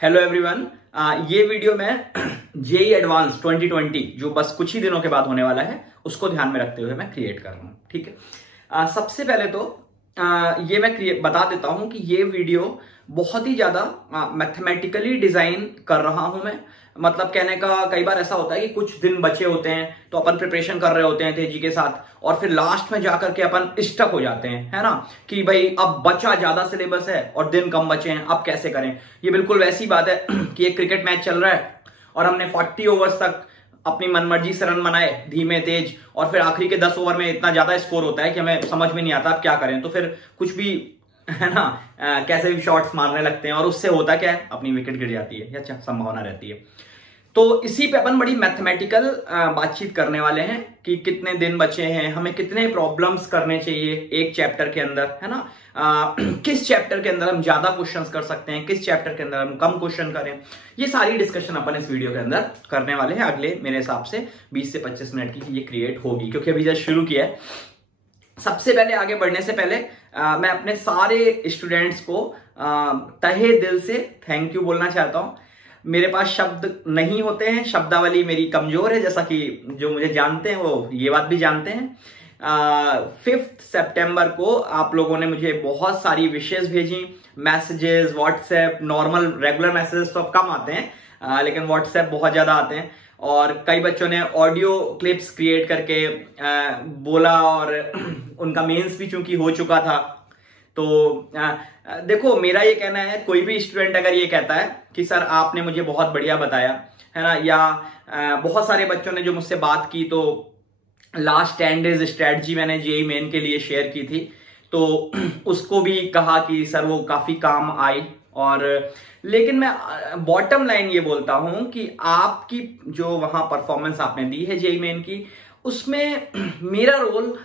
Hello everyone, ये video मैं JEE advance 2020 जो बस कुछ ही दिनों के बाद होने वाला है उसको ध्यान में रखते हुए मैं क्रिएट कर रहा हूँ। ठीक है, सबसे पहले तो ये मैं बता देता हूं कि ये वीडियो बहुत ही ज्यादा मैथमेटिकली डिजाइन कर रहा हूं मैं। मतलब कहने का कई बार ऐसा होता है कि कुछ दिन बचे होते हैं तो अपन प्रिपरेशन कर रहे होते हैं तेजी के साथ और फिर लास्ट में जाकर के अपन स्टक हो जाते हैं, है ना, कि भाई अब बचा ज्यादा सिलेबस है और दिन कम बचे हैं, अब कैसे करें। ये बिल्कुल वैसी बात है कि एक क्रिकेट मैच चल रहा है और हमने 40 ओवर्स तक अपनी मनमर्जी से रन बनाए धीमे तेज और फिर आखिरी के 10 ओवर में इतना ज्यादा स्कोर होता है कि हमें समझ में नहीं आता अब क्या करें। तो फिर कुछ भी, है ना, कैसे भी शॉट्स मारने लगते हैं और उससे होता क्या है, अपनी विकेट गिर जाती है या संभावना रहती है। तो इसी पे अपन बड़ी मैथमेटिकल बातचीत करने वाले हैं कि कितने दिन बचे हैं, हमें कितने प्रॉब्लम्स करने चाहिए एक चैप्टर के अंदर, है ना, किस चैप्टर के अंदर हम ज्यादा क्वेश्चंस कर सकते हैं, किस चैप्टर के अंदर हम कम क्वेश्चन करें। ये सारी डिस्कशन अपन इस वीडियो के अंदर करने वाले हैं। अगले मेरे हिसाब से 20 से 25 मिनट की ये क्रिएट होगी क्योंकि अभी जस्ट शुरू किया है। सबसे पहले आगे बढ़ने से पहले मैं अपने सारे स्टूडेंट्स को तहे दिल से थैंक यू बोलना चाहता हूं। मेरे पास शब्द नहीं होते हैं, शब्दावली मेरी कमजोर है, जैसा कि जो मुझे जानते हैं वो ये बात भी जानते हैं। 5 सितंबर को आप लोगों ने मुझे बहुत सारी विशेष भेजी, messages, WhatsApp, normal regular messages तो अब कम आते हैं लेकिन व्हाट्सएप बहुत ज्यादा आते हैं और कई बच्चों ने ऑडियो क्लिप्स क्रिएट करके बोला और उनका मेंस भी चूंकि हो चुका था। तो देखो, मेरा ये कहना है, कोई भी स्टूडेंट अगर ये कहता है कि सर आपने मुझे बहुत बढ़िया बताया, है ना, या बहुत सारे बच्चों ने जो मुझसे बात की तो लास्ट 10 डेज स्ट्रेटजी मैंने जेईई मेन के लिए शेयर की थी तो उसको भी कहा कि सर वो काफी काम आई। और लेकिन मैं बॉटम लाइन ये बोलता हूं कि आपकी जो वहां परफॉर्मेंस आपने दी है जेईई मेन की, उसमें मेरा रोल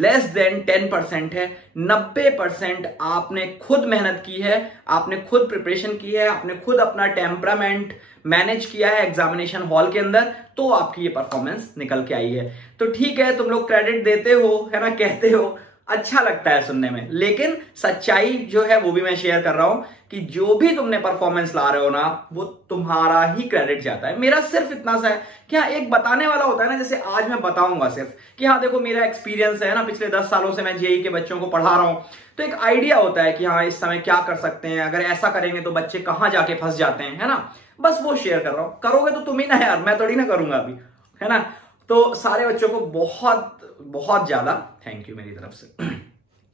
लेस देन 10% है। 90% आपने खुद मेहनत की है, आपने खुद प्रिपरेशन की है, आपने खुद अपना टेम्परामेंट मैनेज किया है एग्जामिनेशन हॉल के अंदर, तो आपकी ये परफॉर्मेंस निकल के आई है। तो ठीक है, तुम लोग क्रेडिट देते हो, है ना, कहते हो, अच्छा लगता है सुनने में, लेकिन सच्चाई जो है वो भी मैं शेयर कर रहा हूं कि जो भी तुमने परफॉर्मेंस ला रहे हो ना, वो तुम्हारा ही क्रेडिट जाता है। मेरा सिर्फ इतना सा है कि हाँ, एक बताने वाला होता है ना, जैसे आज मैं बताऊंगा सिर्फ कि हाँ देखो मेरा एक्सपीरियंस है ना, पिछले 10 सालों से मैं जेईई के बच्चों को पढ़ा रहा हूं, तो एक आइडिया होता है कि हाँ इस समय क्या कर सकते हैं, अगर ऐसा करेंगे तो बच्चे कहां जाके फंस जाते हैं, है ना, बस वो शेयर कर रहा हूं। करोगे तो तुम ही ना यार, मैं थोड़ी ना करूंगा अभी, है ना। तो सारे बच्चों को बहुत बहुत ज्यादा थैंक यू मेरी तरफ से।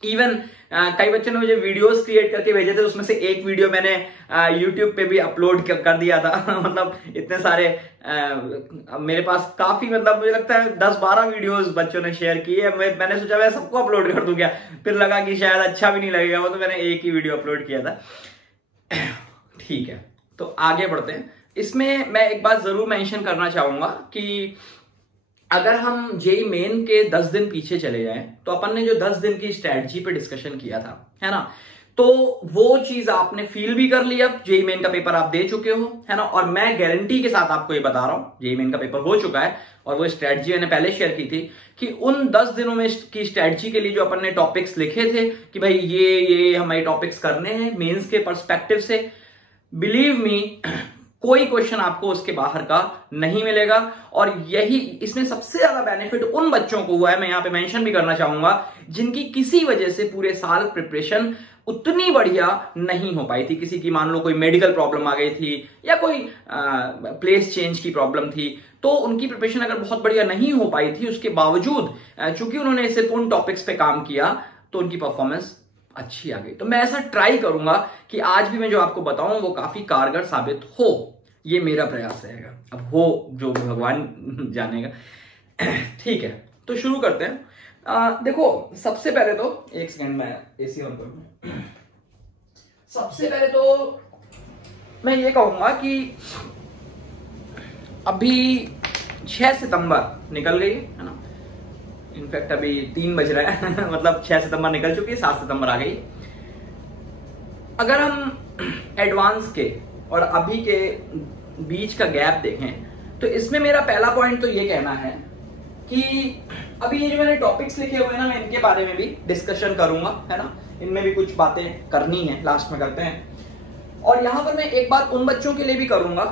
इवन कई बच्चों ने मुझे वीडियोस क्रिएट करके भेजे थे, उसमें से एक वीडियो मैंने यूट्यूब पे भी अपलोड कर दिया था। मतलब इतने सारे मेरे पास काफी, मतलब मुझे लगता है 10-12 वीडियोस बच्चों ने शेयर की है। मैंने सोचा मैं सबको अपलोड कर दूं क्या, फिर लगा कि शायद अच्छा भी नहीं लगेगा वो, तो मैंने एक ही वीडियो अपलोड किया था। ठीक है, तो आगे बढ़ते हैं। इसमें मैं एक बात जरूर मेंशन करना चाहूंगा कि अगर हम जेईई मेन के 10 दिन पीछे चले जाएं तो अपन ने जो 10 दिन की स्ट्रेटजी पे डिस्कशन किया था, है ना, तो वो चीज आपने फील भी कर लिया। अब जेईई मेन का पेपर आप दे चुके हो, है ना, और मैं गारंटी के साथ आपको ये बता रहा हूं जेईई मेन का पेपर हो चुका है और वो स्ट्रेटजी मैंने पहले शेयर की थी कि उन 10 दिनों में की स्ट्रेटजी के लिए जो अपन ने टॉपिक्स लिखे थे कि भाई ये हमारे टॉपिक्स करने हैं मेंस के पर्सपेक्टिव से, बिलीव मी कोई क्वेश्चन आपको उसके बाहर का नहीं मिलेगा। और यही इसमें सबसे ज्यादा बेनिफिट उन बच्चों को हुआ है, मैं यहां पे मेंशन भी करना चाहूंगा, जिनकी किसी वजह से पूरे साल प्रिपरेशन उतनी बढ़िया नहीं हो पाई थी। किसी की मान लो कोई मेडिकल प्रॉब्लम आ गई थी या कोई प्लेस चेंज की प्रॉब्लम थी, तो उनकी प्रिपरेशन अगर बहुत बढ़िया नहीं हो पाई थी, उसके बावजूद चूंकि उन्होंने सिर्फ उन टॉपिक्स पे काम किया तो उनकी परफॉर्मेंस अच्छी आ गई। तो मैं ऐसा ट्राई करूंगा कि आज भी मैं जो आपको बताऊं वो काफी कारगर साबित हो, ये मेरा प्रयास रहेगा। अब हो जो भगवान जानेगा। ठीक है, तो शुरू करते हैं। देखो सबसे पहले तो एक सेकंड में एसी ऑन करूं। सबसे पहले तो मैं ये कहूंगा कि अभी 6 सितंबर निकल गई है ना, इनफैक्ट अभी 3 बज रहा है मतलब 6 सितंबर निकल चुकी है, 7 सितंबर आ गई। अगर हम एडवांस के और अभी के बीच का गैप देखें तो इसमें मेरा पहला पॉइंट तो ये कहना है कि अभी ये जो मैंने टॉपिक्स लिखे हुए हैं ना, मैं इनके बारे में भी डिस्कशन करूंगा, है ना, इनमें भी कुछ बातें करनी है, लास्ट में करते हैं। और यहां पर मैं एक बात उन बच्चों के लिए भी करूंगा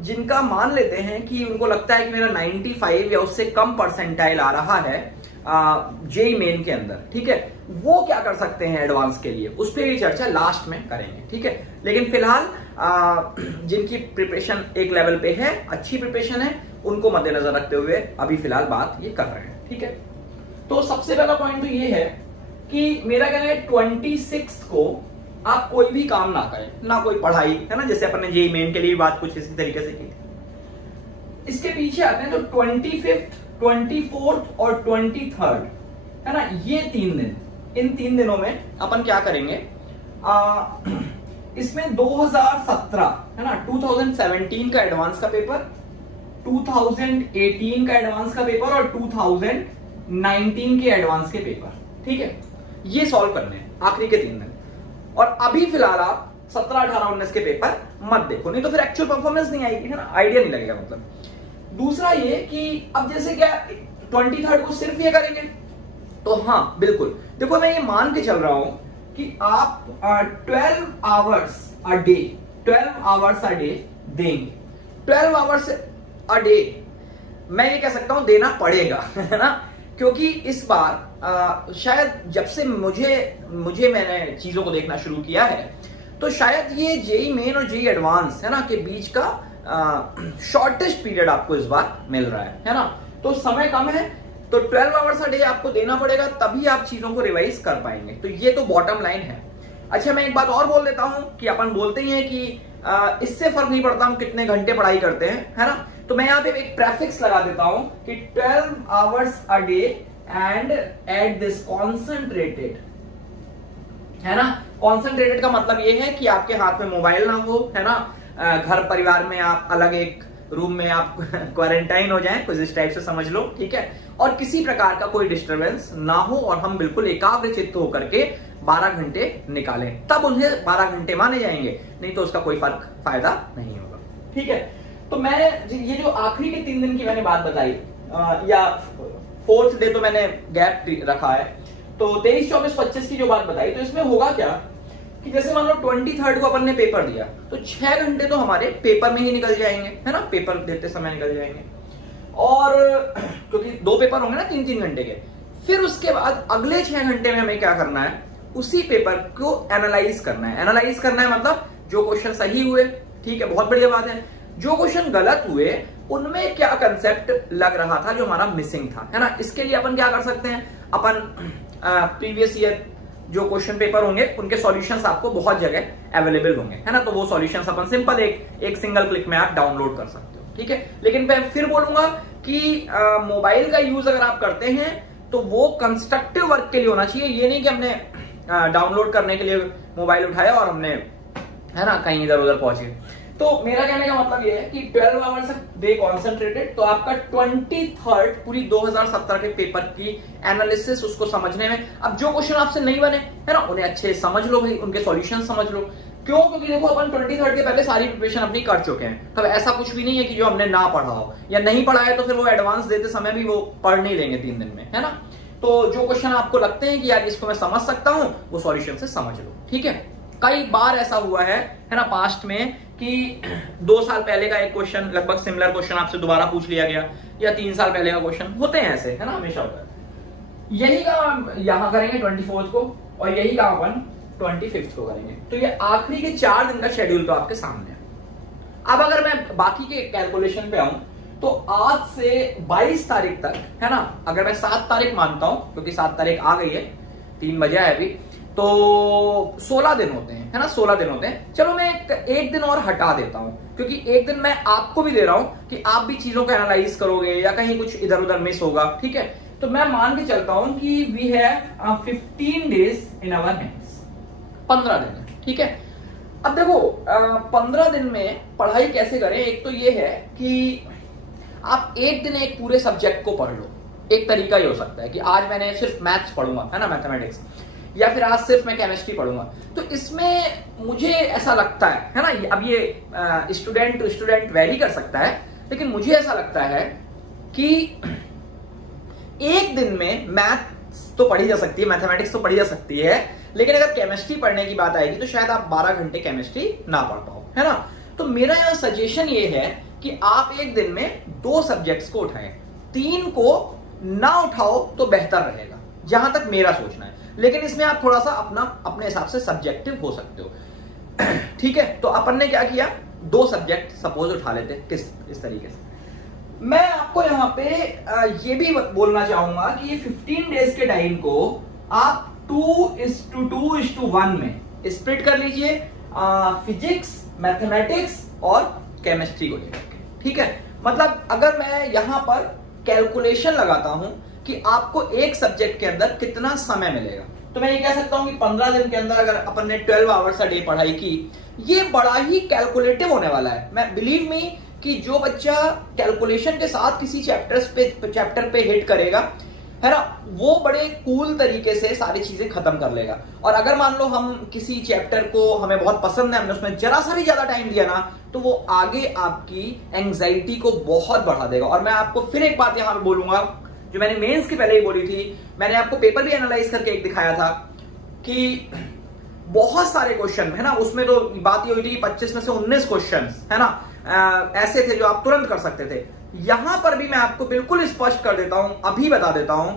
जिनका मान लेते हैं कि उनको लगता है कि मेरा 95 या उससे कम परसेंटाइल आ रहा है जेई मेन के अंदर, ठीक है, वो क्या कर सकते हैं एडवांस के लिए, उस पर भी चर्चा लास्ट में करेंगे, ठीक है। लेकिन फिलहाल जिनकी प्रिपरेशन एक लेवल पे है, अच्छी प्रिपरेशन है, उनको मद्देनजर रखते हुए अभी फिलहाल बात ये कर रहे हैं, ठीक है। तो सबसे पहला पॉइंट तो ये है कि मेरा कहना है 26 को आप कोई भी काम ना करें, ना कोई पढ़ाई, है ना, जैसे अपन ने जेई मेन के लिए बात कुछ इसी तरीके से की थी। इसके पीछे आते हैं तो 25th, 24th और 23rd, है ना, ये 3 दिन, इन 3 दिनों में अपन क्या करेंगे, इसमें 2017, है ना, 2017 का एडवांस का पेपर, 2018 का एडवांस का पेपर और 2019 के एडवांस के पेपर, ठीक है, ये सॉल्व करने हैं आखिरी के 3 दिन। और अभी फिलहाल आप 17, 18, 19 के पेपर मत देखो, नहीं तो फिर एक्चुअल परफॉर्मेंस नहीं आएगी, है ना, आइडिया नहीं लगेगा मतलब। दूसरा ये कि अब जैसे क्या 23rd को सिर्फ ये करेंगे, तो हाँ बिल्कुल, देखो मैं ये मान के चल रहा हूं कि आप 12 hours a day, 12 hours a day देंगे। 12 आवर्स अ डे मैं ये कह सकता हूं देना पड़ेगा, है ना, क्योंकि इस बार शायद जब से मुझे मैंने चीजों को देखना शुरू किया है, तो शायद ये जेई मेन और जेई एडवांस, है ना, के बीच का शॉर्टेस्ट पीरियड आपको इस बार मिल रहा है ना, तो समय कम है, तो 12 आवर्स अ डे आपको देना पड़ेगा, तभी आप चीजों को रिवाइज कर पाएंगे। तो ये तो बॉटम लाइन है। अच्छा, मैं एक बात और बोल देता हूं कि अपन बोलते ही हैं कि इससे फर्क नहीं पड़ता हम कितने घंटे पढ़ाई करते हैं, है ना, तो मैं यहां पे एक प्रेफिक्स लगा देता हूं कि 12 hours a day and at this concentrated, है ना। कॉन्सेंट्रेटेड का मतलब ये है कि आपके हाथ में मोबाइल ना हो, है ना, घर परिवार में आप अलग एक रूम में आप क्वारंटाइन हो जाएं, कुछ इस टाइप से समझ लो, ठीक है, और किसी प्रकार का कोई डिस्टरबेंस ना हो और हम बिल्कुल एकाग्र चित्त होकर के 12 घंटे निकालें, तब उन्हें 12 घंटे माने जाएंगे, नहीं तो उसका कोई फायदा नहीं होगा, ठीक है। तो मैं ये जो आखिरी के 3 दिन की मैंने बात बताई, या 4th डे तो मैंने गैप रखा है, तो 23, 24, 25 की जो बात बताई, तो इसमें होगा क्या कि जैसे मान लो 23rd को अपन ने पेपर दिया, तो 6 घंटे तो हमारे पेपर में ही निकल जाएंगे, है ना, पेपर देते समय निकल जाएंगे, और क्योंकि 2 पेपर होंगे ना 3-3 घंटे के, फिर उसके बाद अगले 6 घंटे में हमें क्या करना है, उसी पेपर को एनालाइज करना है। एनालाइज करना है मतलब जो क्वेश्चन सही हुए, ठीक है, बहुत बढ़िया बात है, जो क्वेश्चन गलत हुए उनमें क्या कंसेप्ट लग रहा था जो हमारा मिसिंग था, है ना। इसके लिए अपन क्या कर सकते हैं, अपन प्रीवियस ईयर जो क्वेश्चन पेपर होंगे उनके सॉल्यूशंस आपको बहुत जगह अवेलेबल होंगे, है ना, तो वो सॉल्यूशंस अपन सिंपल एक सिंगल क्लिक में आप डाउनलोड कर सकते हो, ठीक है। लेकिन मैं फिर बोलूंगा कि मोबाइल का यूज अगर आप करते हैं तो वो कंस्ट्रक्टिव वर्क के लिए होना चाहिए, ये नहीं कि हमने डाउनलोड करने के लिए मोबाइल उठाया और हमने, है ना, कहीं इधर उधर पहुंचे। तो मेरा कहने का मतलब ये है कि 12 आवर्स डे कॉन्सेंट्रेटेड, तो आपका 23rd पूरी 2017 के पेपर की एनालिसिस, उसको समझने में, अब जो क्वेश्चन आपसे नहीं बने, है ना, उन्हें अच्छे समझ लो भाई, उनके सॉल्यूशन समझ लो। क्यों? क्योंकि देखो अपन 23rd के पहले सारी प्रिपरेशन अपनी कर चुके हैं, तब ऐसा कुछ भी नहीं है कि जो हमने ना पढ़ा हो, या नहीं पढ़ा है तो फिर वो एडवांस देते समय भी वो पढ़ नहीं लेंगे 3 दिन में, है ना। तो जो क्वेश्चन आपको लगते हैं कि यार इसको मैं समझ सकता हूं, वो सॉल्यूशन से समझ लो, ठीक है। कई बार ऐसा हुआ है ना, पास्ट में, कि 2 साल पहले का एक क्वेश्चन, लगभग सिमिलर क्वेश्चन आपसे दोबारा पूछ लिया गया, या 3 साल पहले का क्वेश्चन, होते हैं ऐसे, है ना, हमेशा होता है। यही काम यहां करेंगे 24th को, और यही काम अपन 25th को करेंगे। तो ये आखिरी के 4 दिन का शेड्यूल तो आपके सामने है। अब अगर मैं बाकी के कैलकुलेशन पे आऊं, तो आज से 22 तारीख तक, है ना, अगर मैं 7 तारीख मानता हूं, क्योंकि 7 तारीख आ गई है, 3 बजे है अभी, तो 16 दिन होते हैं, है ना, 16 दिन होते हैं। चलो मैं एक दिन और हटा देता हूं, क्योंकि एक दिन मैं आपको भी दे रहा हूं कि आप भी चीजों को एनालाइज करोगे, या कहीं कुछ इधर उधर मिस होगा, ठीक है। तो मैं मान के चलता हूं कि we have 15 days in our hands, 15 दिन, ठीक है। अब देखो 15 दिन में पढ़ाई कैसे करें, एक तो ये है कि आप एक दिन एक पूरे सब्जेक्ट को पढ़ लो। एक तरीका ये हो सकता है कि आज मैंने सिर्फ मैथ्स पढ़ूंगा, है ना, मैथमेटिक्स, या फिर आज सिर्फ मैं केमिस्ट्री पढ़ूंगा। तो इसमें मुझे ऐसा लगता है ना, अब ये स्टूडेंट टू स्टूडेंट वेरी कर सकता है, लेकिन मुझे ऐसा लगता है कि एक दिन में मैथ तो पढ़ी जा सकती है, मैथमेटिक्स तो पढ़ी जा सकती है, लेकिन अगर केमिस्ट्री पढ़ने की बात आएगी तो शायद आप 12 घंटे केमिस्ट्री ना पढ़ पाओ, है ना। तो मेरा यहाँ सजेशन ये है कि आप एक दिन में 2 सब्जेक्ट्स को उठाएं, 3 को ना उठाओ तो बेहतर रहेगा, जहां तक मेरा सोचना है। लेकिन इसमें आप थोड़ा सा अपने हिसाब से सब्जेक्टिव हो सकते हो। ठीक है, तो अपन ने क्या किया, 2 सब्जेक्ट सपोज उठा लेते किस इस तरीके से। मैं आपको यहाँ पे ये भी बोलना चाहूंगा कि ये 15 डेज के टाइम को आप 2:2:1 में स्प्लिट कर लीजिए, फिजिक्स, मैथमेटिक्स और केमिस्ट्री को लेकर के। ठीक है, मतलब अगर मैं यहां पर कैलकुलेशन लगाता हूं कि आपको एक सब्जेक्ट के अंदर कितना समय मिलेगा, तो मैं ये कह सकता हूं कि 15 दिन के अंदर अगर अपन ने 12 आवर्स अ डे पढ़ाई की, ये बड़ा ही कैलकुलेटिव होने वाला है। मैं बिलीव मी कि जो बच्चा कैलकुलेशन के साथ किसी चैप्टर पे हिट करेगा, है ना, वो बड़े कूल तरीके से सारी चीजें खत्म कर लेगा। और अगर मान लो हम किसी चैप्टर को हमें बहुत पसंद है, हमने उसमें जरा सा भी ज्यादा टाइम दिया ना, तो वो आगे आपकी एंग्जाइटी को बहुत बढ़ा देगा। और मैं आपको फिर एक बात यहां पे बोलूंगा जो मैंने मेंस के पहले ही बोली थी, मैंने आपको पेपर भी एनालाइज करके एक दिखाया था कि बहुत सारे क्वेश्चन, है ना, उसमें तो बात ये हुई थी 25 में से 19 क्वेश्चन, है ना, ऐसे थे जो आप तुरंत कर सकते थे। यहां पर भी मैं आपको बिल्कुल स्पष्ट कर देता हूं, अभी बता देता हूं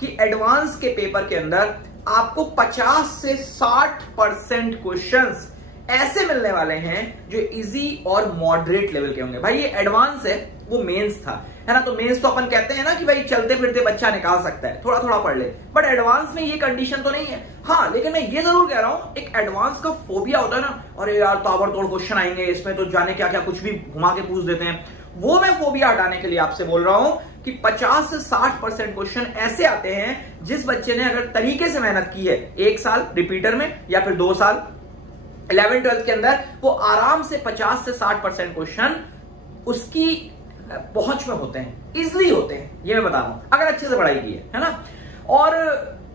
कि एडवांस के पेपर के अंदर आपको 50 से 60% क्वेश्चंस ऐसे मिलने वाले हैं जो इजी और मॉडरेट लेवल के होंगे। भाई ये एडवांस है, वो मेंस था, है ना। तो मेंस तो अपन कहते हैं ना कि भाई चलते फिरते बच्चा निकाल सकता है, थोड़ा थोड़ा पढ़ ले, बट एडवांस में ये कंडीशन तो नहीं है। हाँ, लेकिन मैं ये जरूर कह रहा हूं, एक एडवांस का फोबिया होता है ना, अरे यार ताबड़तोड़ क्वेश्चन आएंगे इसमें, तो जाने क्या क्या कुछ भी घुमा के पूछ देते हैं, वो मैं फोबिया हटाने के लिए आपसे बोल रहा हूं कि 50 से 60% क्वेश्चन ऐसे आते हैं जिस बच्चे ने अगर तरीके से मेहनत की है, 1 साल रिपीटर में या फिर 2 साल 11th-12th के अंदर, वो आराम से 50 से 60% क्वेश्चन उसकी पहुंच में होते हैं, इजिली होते हैं, ये मैं बता रहा हूं, अगर अच्छे से पढ़ाई की है ना। और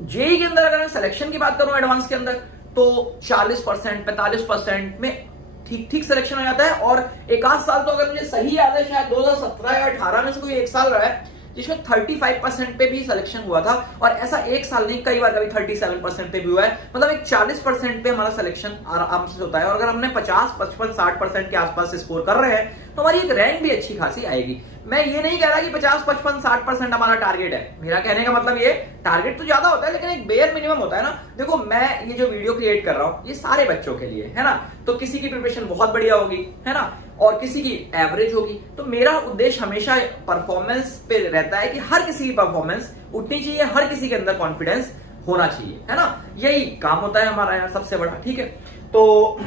जेई के अंदर अगर मैं सिलेक्शन की बात करूं एडवांस के अंदर, तो 40% 45% में ठीक ठीक सिलेक्शन हो जाता है। और एक आध साल तो अगर मुझे सही याद है, शायद 2017 या 18 में से कोई एक साल रहा है जिसमें 35% पे भी सिलेक्शन हुआ था। और ऐसा एक साल नहीं, कई बार कभी 37% पे भी हुआ है। मतलब एक 40% पे हमारा सिलेक्शन आराम से होता है। और अगर हमने 50, 55, 60% के आसपास स्कोर कर रहे हैं तो हमारी एक रैंक भी अच्छी खासी आएगी। मैं ये नहीं कह रहा कि 50, 55, 60% हमारा टारगेट है। मेरा कहने का मतलब ये, टारगेट तो ज्यादा होता है लेकिन एक बेयर मिनिमम होता है ना। देखो, मैं ये जो वीडियो क्रिएट कर रहा हूं ये सारे बच्चों के लिए है ना, तो किसी की प्रिपरेशन बहुत बढ़िया होगी, है ना, और किसी की एवरेज होगी। तो मेरा उद्देश्य हमेशा परफॉर्मेंस पे रहता है कि हर किसी की परफॉर्मेंस उठनी चाहिए, हर किसी के अंदर कॉन्फिडेंस होना चाहिए, है ना। यही काम होता है हमारा यहाँ सबसे बड़ा। ठीक है, तो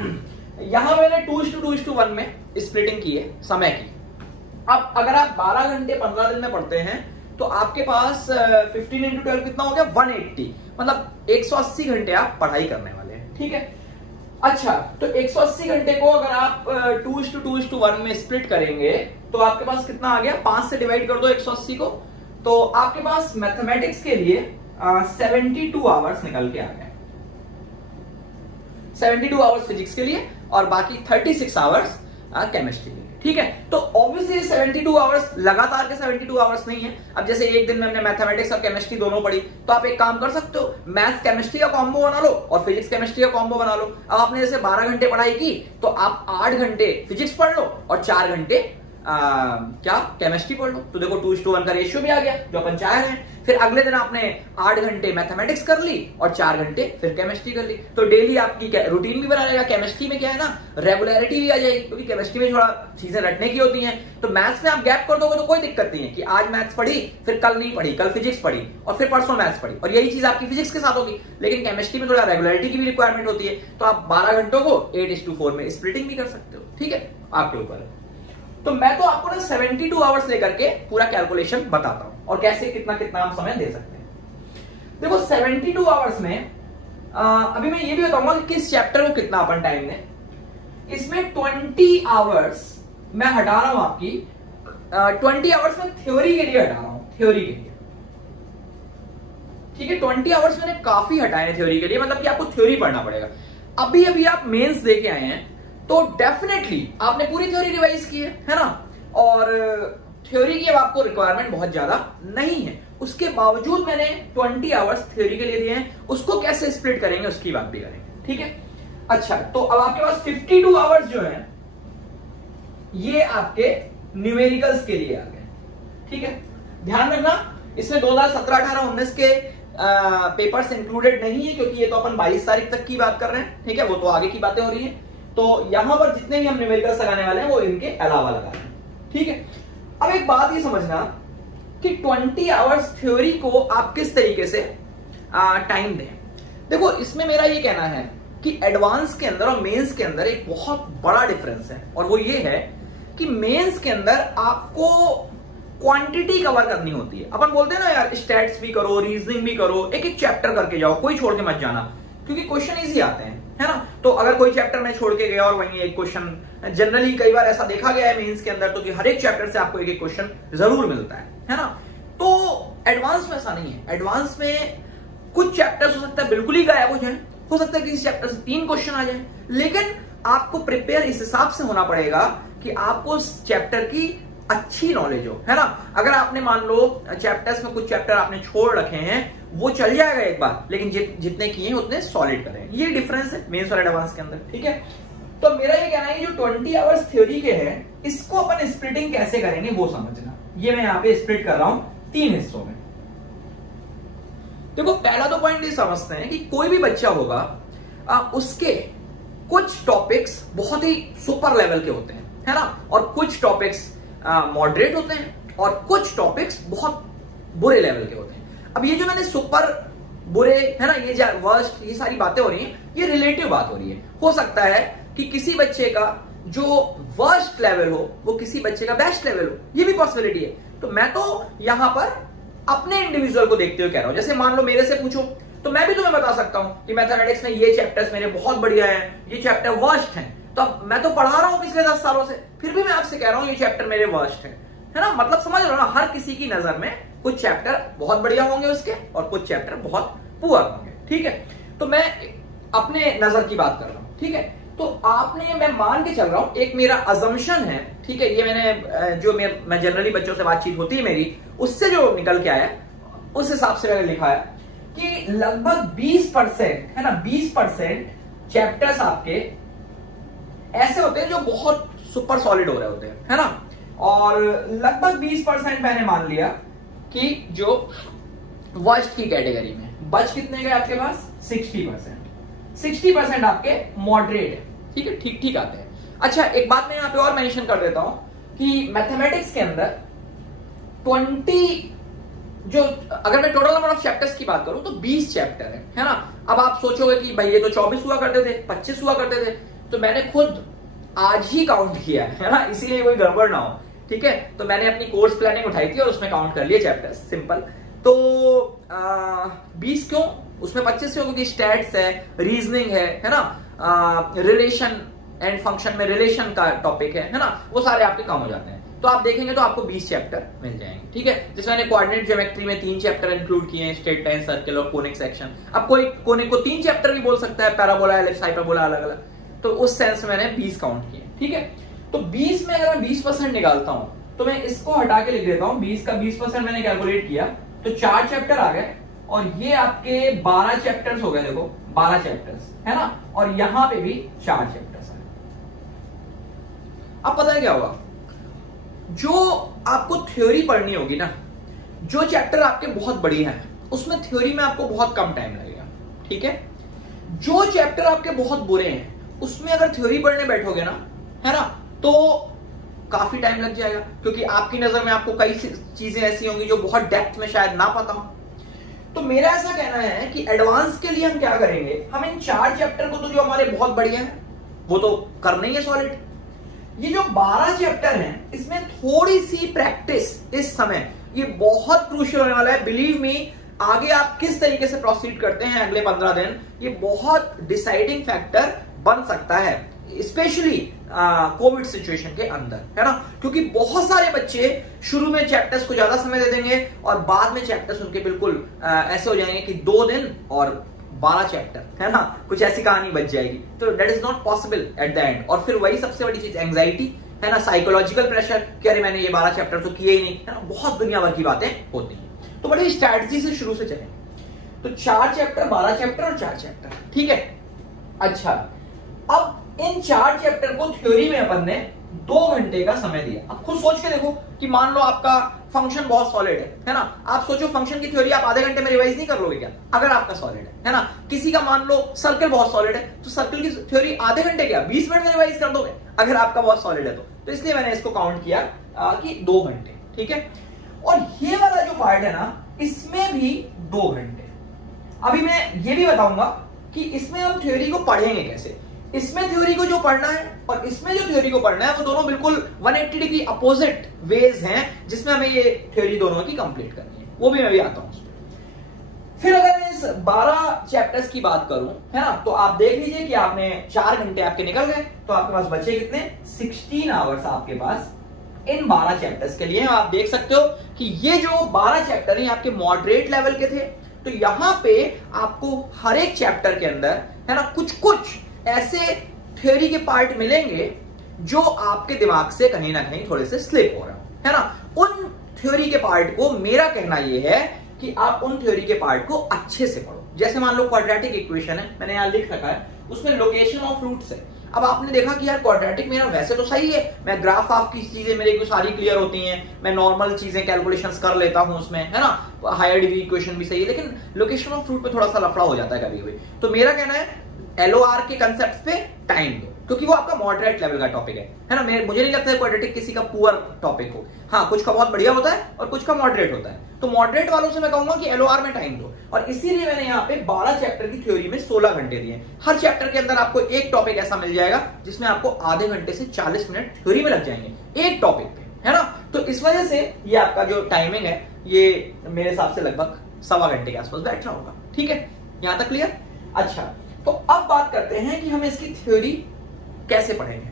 यहां मैंने 2:2:1 में स्प्लिटिंग की है समय की। अब अगर आप 12 घंटे 15 दिन में पढ़ते हैं तो आपके पास 15 × 12 कितना हो गया, 180, मतलब 180 घंटे आप पढ़ाई करने वाले हैं। ठीक है, अच्छा, तो 180 घंटे को अगर आप 2:2:1 में स्प्लिट करेंगे तो आपके पास कितना आ गया, 5 से डिवाइड कर दो 180 को, तो आपके पास मैथमेटिक्स के लिए 72 आवर्स निकल के आ गए। 72 आवर्स फिजिक्स के लिए और बाकी 36 आवर्स केमिस्ट्री के लिए। ठीक है, तो ऑब्वियसली 72 आवर्स लगातार के 72 आवर्स नहीं है। अब जैसे एक दिन में हमने मैथमेटिक्स और केमिस्ट्री दोनों पढ़ी, तो आप एक काम कर सकते हो, मैथ केमिस्ट्री का कॉम्बो बना लो और फिजिक्स केमिस्ट्री का कॉम्बो बना लो। अब आपने जैसे 12 घंटे पढ़ाई की तो आप 8 घंटे फिजिक्स पढ़ लो और 4 घंटे क्या केमिस्ट्री पढ़ लो। तो देखो 2:1 का रेशियो भी आ गया जो अपन चाह रहे हैं। फिर अगले दिन आपने 8 घंटे मैथमेटिक्स कर ली और 4 घंटे फिर केमिस्ट्री कर ली। तो डेली आपकी रूटीन भी बना रहेगा। केमिस्ट्री में क्या है ना, रेगुलरिटी भी आ जाएगी, क्योंकि केमिस्ट्री में थोड़ा चीजें रटने की होती हैं। तो मैथ्स में आप गैप कर दोगे तो कोई दिक्कत नहीं है कि आज मैथ्स पढ़ी फिर कल नहीं पढ़ी, कल फिजिक्स पढ़ी और फिर परसों मैथ्स पढ़ी, और यही चीज आपकी फिजिक्स के साथ होगी। लेकिन केमिस्ट्री में थोड़ा रेगुलरिटी की भी रिक्वायरमेंट होती है, तो आप 12 घंटों को 8:4 में स्प्लिटिंग भी कर सकते हो। ठीक है, आपके ऊपर है। तो मैं तो आपको ना 72 आवर्स लेकर के पूरा कैलकुलेशन बताता हूं और कैसे कितना कितना हम समय दे सकते हैं। देखो 72 आवर्स में अभी मैं ये भी बताऊंगा कि किस चैप्टर को कितना अपन टाइम दें। इसमें 20 आवर्स मैं हटा रहा हूं आपकी, 20 आवर्स में थ्योरी के लिए हटा रहा हूं, थ्योरी के लिए। ठीक है, 20 आवर्स मैंने काफी हटाए हैं थ्योरी के लिए, मतलब कि आपको थ्योरी पढ़ना पड़ेगा। अभी अभी आप मेंस दे के आए हैं तो डेफिनेटली आपने पूरी थ्योरी रिवाइज की है ना, और थ्योरी की अब आपको रिक्वायरमेंट बहुत ज्यादा नहीं है। उसके बावजूद मैंने 20 आवर्स थ्योरी के लिए दिए हैं, उसको कैसे स्प्लिट करेंगे उसकी बात भी करेंगे, ठीक है। अच्छा, तो अब आपके पास 52 आवर्स जो है ये आपके न्यूमेरिकल्स के लिए आ गए, ठीक है। ध्यान रखना इसमें 2017, 18, 19 के पेपर्स इंक्लूडेड नहीं है, क्योंकि ये तो अपन 22 तारीख तक की बात कर रहे हैं, ठीक है, वो तो आगे की बातें हो रही हैं। तो यहां पर जितने भी हम न्यूमेरिकल्स लगाने वाले हैं वो इनके अलावा लगा रहे हैं, ठीक है। अब एक बात ये समझना कि 20 आवर्स थ्योरी को आप किस तरीके से टाइम दें। देखो, इसमें मेरा ये कहना है कि एडवांस के अंदर और मेंस के अंदर एक बहुत बड़ा डिफरेंस है, और वो ये है कि मेंस के अंदर आपको क्वांटिटी कवर करनी होती है। अपन बोलते हैं ना यार, स्टैट्स भी करो, रीजनिंग भी करो, एक एक चैप्टर करके जाओ, कोई छोड़ के मत जाना, क्योंकि क्वेश्चन इजी आते हैं, है ना। तो अगर कोई चैप्टर मैं छोड़ के गया और वहीं एक क्वेश्चन, जनरली कई बार ऐसा देखा गया है मेंस के अंदर, तो कि हर एक चैप्टर से आपको एक एक क्वेश्चन जरूर मिलता है ना। तो एडवांस में ऐसा नहीं है। एडवांस में कुछ चैप्टर्स हो सकता है बिल्कुल ही गायब हो जाए, हो सकता है किसी चैप्टर से 3 क्वेश्चन आ जाए, लेकिन आपको प्रिपेयर इस हिसाब से होना पड़ेगा कि आपको उस चैप्टर की अच्छी नॉलेज हो, है ना। अगर आपने मान लो चैप्टर्स में कुछ चैप्टर आपने छोड़ रखे हैं, वो चल जाएगा एक बार, लेकिन जितने किए हैं उतने सॉलिड करें। ये डिफरेंस है मेंस और एडवांस के अंदर, ठीक है। तो मेरा ये कहना है जो 20 आवर्स थ्योरी के हैं, इसको अपन स्प्लिटिंग कैसे करेंगे वो समझना। ये मैं यहाँ पे स्प्लिट कर रहा हूं 3 हिस्सों में। देखो, पहला तो पॉइंट ये समझते हैं कि कोई भी बच्चा होगा उसके कुछ टॉपिक्स बहुत ही सुपर लेवल के होते हैं, है ना, और कुछ टॉपिक्स मॉडरेट होते हैं, और कुछ टॉपिक्स बहुत बुरे लेवल के होते हैं। अब ये जो मैंने सुपर, बुरे, है ना, ये वर्स्ट, ये सारी बातें हो रही हैं, ये रिलेटिव बात हो रही है। हो सकता है कि किसी बच्चे का जो वर्स्ट लेवल हो वो किसी बच्चे का बेस्ट लेवल हो, ये भी पॉसिबिलिटी है। तो मैं तो यहां पर अपने इंडिविजुअल को देखते हुए कह रहा हूं। जैसे मान लो मेरे से पूछो तो मैं भी तुम्हें बता सकता हूं कि मैथमेटिक्स में ये चैप्टर्स मेरे बहुत बढ़िया हैं, ये चैप्टर वर्स्ट हैं। तो अब मैं तो पढ़ा रहा हूं पिछले 10 सालों से, फिर भी मैं आपसे कह रहा हूं ये चैप्टर मेरे वर्स्ट है ना। मतलब समझ लो ना, हर किसी की नजर में कुछ चैप्टर बहुत बढ़िया होंगे उसके, और कुछ चैप्टर बहुत पुअर होंगे, ठीक है। तो मैं अपने नजर की बात कर रहा हूं, ठीक है। तो आपने, मैं मान के चल रहा हूं, एक मेरा अजम्पशन है, ठीक है। ये मैंने जो मैं जनरली बच्चों से बातचीत होती है मेरी, उससे जो निकल के आया उस हिसाब से मैंने लिखा है कि लगभग 20%, है ना, 20% चैप्टर्स आपके ऐसे होते हैं जो बहुत सुपर सॉलिड हो रहे होते हैं, है ना। और लगभग 20% मैंने मान लिया कि जो वर्स्ट की कैटेगरी में, बच कितने गए आपके पास? 60% आपके मॉडरेट है, ठीक है, ठीक ठीक आते हैं। अच्छा, एक बात मैं यहां पे और मेंशन कर देता हूं कि मैथमेटिक्स के अंदर 20, जो अगर मैं टोटल नंबर ऑफ चैप्टर्स की बात करूं तो 20 चैप्टर है ना। अब आप सोचोगे कि भाई ये तो 24 हुआ करते थे, 25 हुआ करते थे, तो मैंने खुद आज ही काउंट किया है ना, इसीलिए कोई गड़बड़ ना हो, ठीक है। तो मैंने अपनी कोर्स प्लानिंग उठाई थी और उसमें काउंट कर लिए चैप्टर्स, सिंपल। तो 20 क्यों? उसमें 25 क्यों? क्योंकि स्टैट्स है, रीजनिंग है ना, रिलेशन एंड फंक्शन में रिलेशन का टॉपिक है ना, वो सारे आपके कम हो जाते हैं। तो आप देखेंगे तो आपको 20 चैप्टर मिल जाएंगे, ठीक है। जैसे मैंने कोऑर्डिनेट ज्योमेट्री में 3 चैप्टर इंक्लूड किए हैं, स्ट्रेट लाइन, सर्कल और कोनिक सेक्शन। अब कोई कोनिक को 3 चैप्टर भी बोल सकता है, पैराबोला, एलिप्स, हाइपरबोला, अलग अलग। तो उस सेंस में मैंने 20 काउंट किए, ठीक है। तो 20 में अगर मैं 20% निकालता हूं तो मैं इसको हटा के लिख देता हूं, 20 का 20% मैंने कैलकुलेट किया तो 4 चैप्टर आ गए, और ये आपके 12 चैप्टर्स हो गए। देखो 12 चैप्टर्स है ना, और यहां पे भी 4 चैप्टर्स है। अब पता है क्या होगा, जो आपको थ्योरी पढ़नी होगी ना, जो चैप्टर आपके बहुत बढ़िया है उसमें थ्योरी में आपको बहुत कम टाइम लगेगा, ठीक है। जो चैप्टर आपके बहुत बुरे हैं उसमें अगर थ्योरी पढ़ने बैठोगे ना, है ना, तो काफी टाइम लग जाएगा, क्योंकि आपकी नजर में आपको कई चीजें ऐसी होंगी जो बहुत डेप्थ में शायद ना पता हो। तो मेरा ऐसा कहना है कि एडवांस के लिए हम क्या करेंगे, हम इन 4 चैप्टर को तो जो हमारे बहुत बढ़िया है वो तो करना ही है सॉलिड। ये जो 12 चैप्टर हैं इसमें थोड़ी सी प्रैक्टिस इस समय ये बहुत क्रूशियल होने वाला है। बिलीव मी, आगे आप किस तरीके से प्रोसीड करते हैं अगले 15 दिन, ये बहुत डिसाइडिंग फैक्टर बन सकता है, स्पेशली कोविड सिचुएशन के अंदर, है ना। क्योंकि बहुत सारे बच्चे शुरू में चैप्टर्स को ज्यादा समय दे देंगे और बाद में चैप्टर्स उनके बिल्कुल ऐसे हो जाएंगे कि 2 दिन और 12 चैप्टर, है ना, कुछ ऐसी कहानी बच जाएगी। तो that is not possible at the end. और फिर वही सबसे बड़ी चीज, एंग्जाइटी, है ना, साइकोलॉजिकल प्रेशर कि अरे मैंने ये 12 चैप्टर तो किए ही नहीं, है ना, बहुत दुनिया भर की बातें होती हैं। तो बड़ी स्ट्रैटेजी से शुरू से चले। तो 4 चैप्टर, 12 चैप्टर और 4 चैप्टर, ठीक है। अच्छा, अब इन 4 चैप्टर को थ्योरी में अपन ने 2 घंटे का समय दिया। अब खुद सोच के देखो कि मान लो आपका फंक्शन बहुत सॉलिड है ना, आप सोचो फंक्शन की थ्योरी आप आधे घंटे में रिवाइज नहीं कर लोगे क्या, अगर आपका सॉलिड है ना। किसी का मान लो सर्कल बहुत सॉलिड है, तो सर्कल की थ्योरी आधे घंटे क्या 20 मिनट में रिवाइज कर दोगे, अगर आपका बहुत सॉलिड है तो इसलिए मैंने इसको काउंट किया कि 2 घंटे, ठीक है। और ये वाला जो पार्ट है ना, इसमें भी 2 घंटे। अभी मैं ये भी बताऊंगा कि इसमें हम थ्योरी को पढ़ेंगे कैसे। इसमें थ्योरी को जो पढ़ना है और इसमें जो थ्योरी को पढ़ना है वो दोनों बिल्कुल 180 डिग्री अपोजिट वेज हैं, जिसमें हमें ये थ्योरी दोनों की कंप्लीट करनी है, वो भी मैं भी आता हूं उसमें। फिर अगर मैं इस 12 चैप्टर्स की बात करूं, है ना, तो आप देख लीजिए कि आपने 4 घंटे आपके निकल गए, तो आपके पास बचे कितने, 16 आवर्स आपके पास इन 12 चैप्टर्स के लिए। आप देख सकते हो कि ये जो 12 चैप्टर हैं आपके मॉडरेट लेवल के थे, तो यहां पे आपको हर एक चैप्टर के अंदर, है ना, कुछ ऐसे थ्योरी के पार्ट मिलेंगे जो आपके दिमाग से कहीं ना कहीं थोड़े से स्लिप हो रहा है ना। उन थ्योरी के पार्ट को, मेरा कहना यह है कि आप उन थ्योरी के पार्ट को अच्छे से पढ़ो। जैसे मान लो क्वाड्रेटिक इक्वेशन है, मैंने यहां लिख रखा है, उसमें लोकेशन ऑफ रूट्स है। अब आपने देखा कि यार क्वाड्रेटिक मेरा वैसे तो सही है, मैं ग्राफ ऑफ की चीजें मेरे को सारी क्लियर होती हैं, मैं नॉर्मल चीजें कैलकुलेशंस कर लेता हूं उसमें, है ना, हायर डिग्री इक्वेशन भी सही है, लेकिन लोकेशन ऑफ रूट पे थोड़ा सा लफड़ा हो जाता है कभी कभी। तो मेरा कहना है LOR के कंसेप्ट पे टाइम दो, क्योंकि वो आपका मॉडरेट लेवल का टॉपिक है ना। मुझे नहीं लगता है क्वाड्रेटिक किसी का पुअर टॉपिक हो, हाँ कुछ का बहुत बढ़िया होता है और कुछ का मॉडरेट होता है। तो मॉडरेट वालों से मैं कहूंगा कि LOR में टाइम दो, और इसीलिए मैंने यहाँ पे 12 चैप्टर की थ्योरी में 16 घंटे दिए। हर चैप्टर के अंदर आपको एक टॉपिक ऐसा मिल जाएगा जिसमें आपको आधे घंटे से 40 मिनट थ्योरी में लग जाएंगे एक टॉपिक पे, है ना। तो इस वजह से ये आपका जो टाइमिंग है ये मेरे हिसाब से लगभग 1.25 घंटे के आसपास बैठ रहा होगा, ठीक है, यहां तक क्लियर। अच्छा, तो अब बात करते हैं कि हम इसकी थ्योरी कैसे पढ़ेंगे।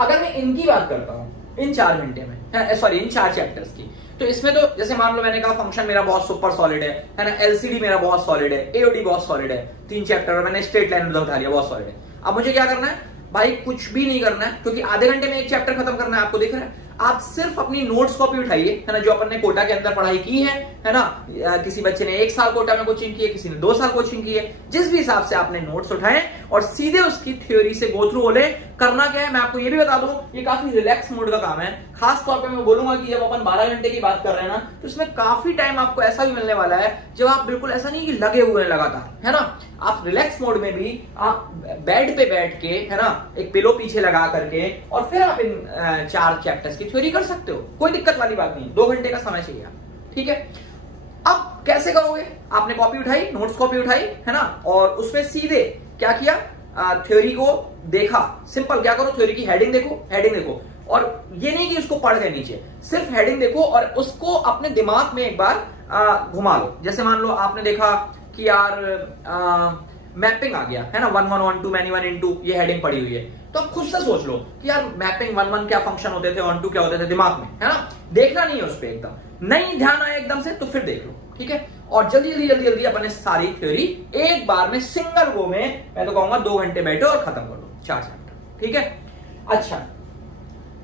अगर मैं इनकी बात करता हूं इन 4 घंटे में, सॉरी इन 4 चैप्टर्स की, तो इसमें तो जैसे मान लो मैंने कहा फंक्शन मेरा बहुत सुपर सॉलिड है ना, LCD मेरा बहुत सॉलिड है, AOD बहुत सॉलिड है, 3 चैप्टर मैंने स्ट्रेट लाइन में उठा लिया, बहुत सॉलिड है। अब मुझे क्या करना है भाई, कुछ भी नहीं करना है, क्योंकि आधे घंटे में एक चैप्टर खत्म करना है, आपको दिख रहा है। आप सिर्फ अपनी नोट्स कॉपी उठाइए, है ना, जो अपन ने कोटा के अंदर पढ़ाई की है ना। किसी बच्चे ने 1 साल कोटा में कोचिंग की है, किसी ने 2 साल कोचिंग की है, जिस भी हिसाब से आपने नोट्स उठाए और सीधे उसकी थ्योरी से गो थ्रू बोले। करना क्या है मैं आपको ये भी बता दूं, ये काफी रिलैक्स मोड का काम है। खास तौर पे मैं बोलूंगा कि जब अपन 12 घंटे की बात कर रहे हैं ना, तो इसमें काफी टाइम आपको ऐसा भी मिलने वाला है जब आप बिल्कुल ऐसा नहीं कि लगे हुए हैं लगातार, है ना। आप रिलैक्स मोड में भी आप बेड पे बैठ के, है ना, एक पिलो पीछे लगा करके, और फिर आप इन 4 चैप्टर्स की थ्योरी कर सकते हो, कोई दिक्कत वाली बात नहीं। 2 घंटे का समय चाहिए, ठीक है। अब कैसे करोगे, आपने कॉपी उठाई, नोट्स कॉपी उठाई, है ना, और उसमें सीधे क्या किया, थ्योरी को देखा। सिंपल, क्या करो, थ्योरी की हेडिंग देखो, हेडिंग देखो, और ये नहीं कि उसको पढ़ के नीचे, सिर्फ हेडिंग देखो और उसको अपने दिमाग में एक बार घुमा लो। जैसे मान लो आपने देखा कि यार मैपिंग आ गया, है ना, 1 1 1 2 मैनी 1 into, ये हेडिंग पड़ी हुई है, तो आप खुद से सोच लो कि यार मैपिंग 1 1 क्या फंक्शन होते थे, 1 2 क्या होते थे, दिमाग में, है ना। देखना नहीं है उस पर, एकदम नहीं ध्यान आया एकदम से तो फिर देख लो, ठीक है। और जल्दी अपने सारी थ्योरी एक बार में सिंगल गो में, मैं तो कहूंगा 2 घंटे बैठो और खत्म कर लो 4 चैप्टर, ठीक है। अच्छा,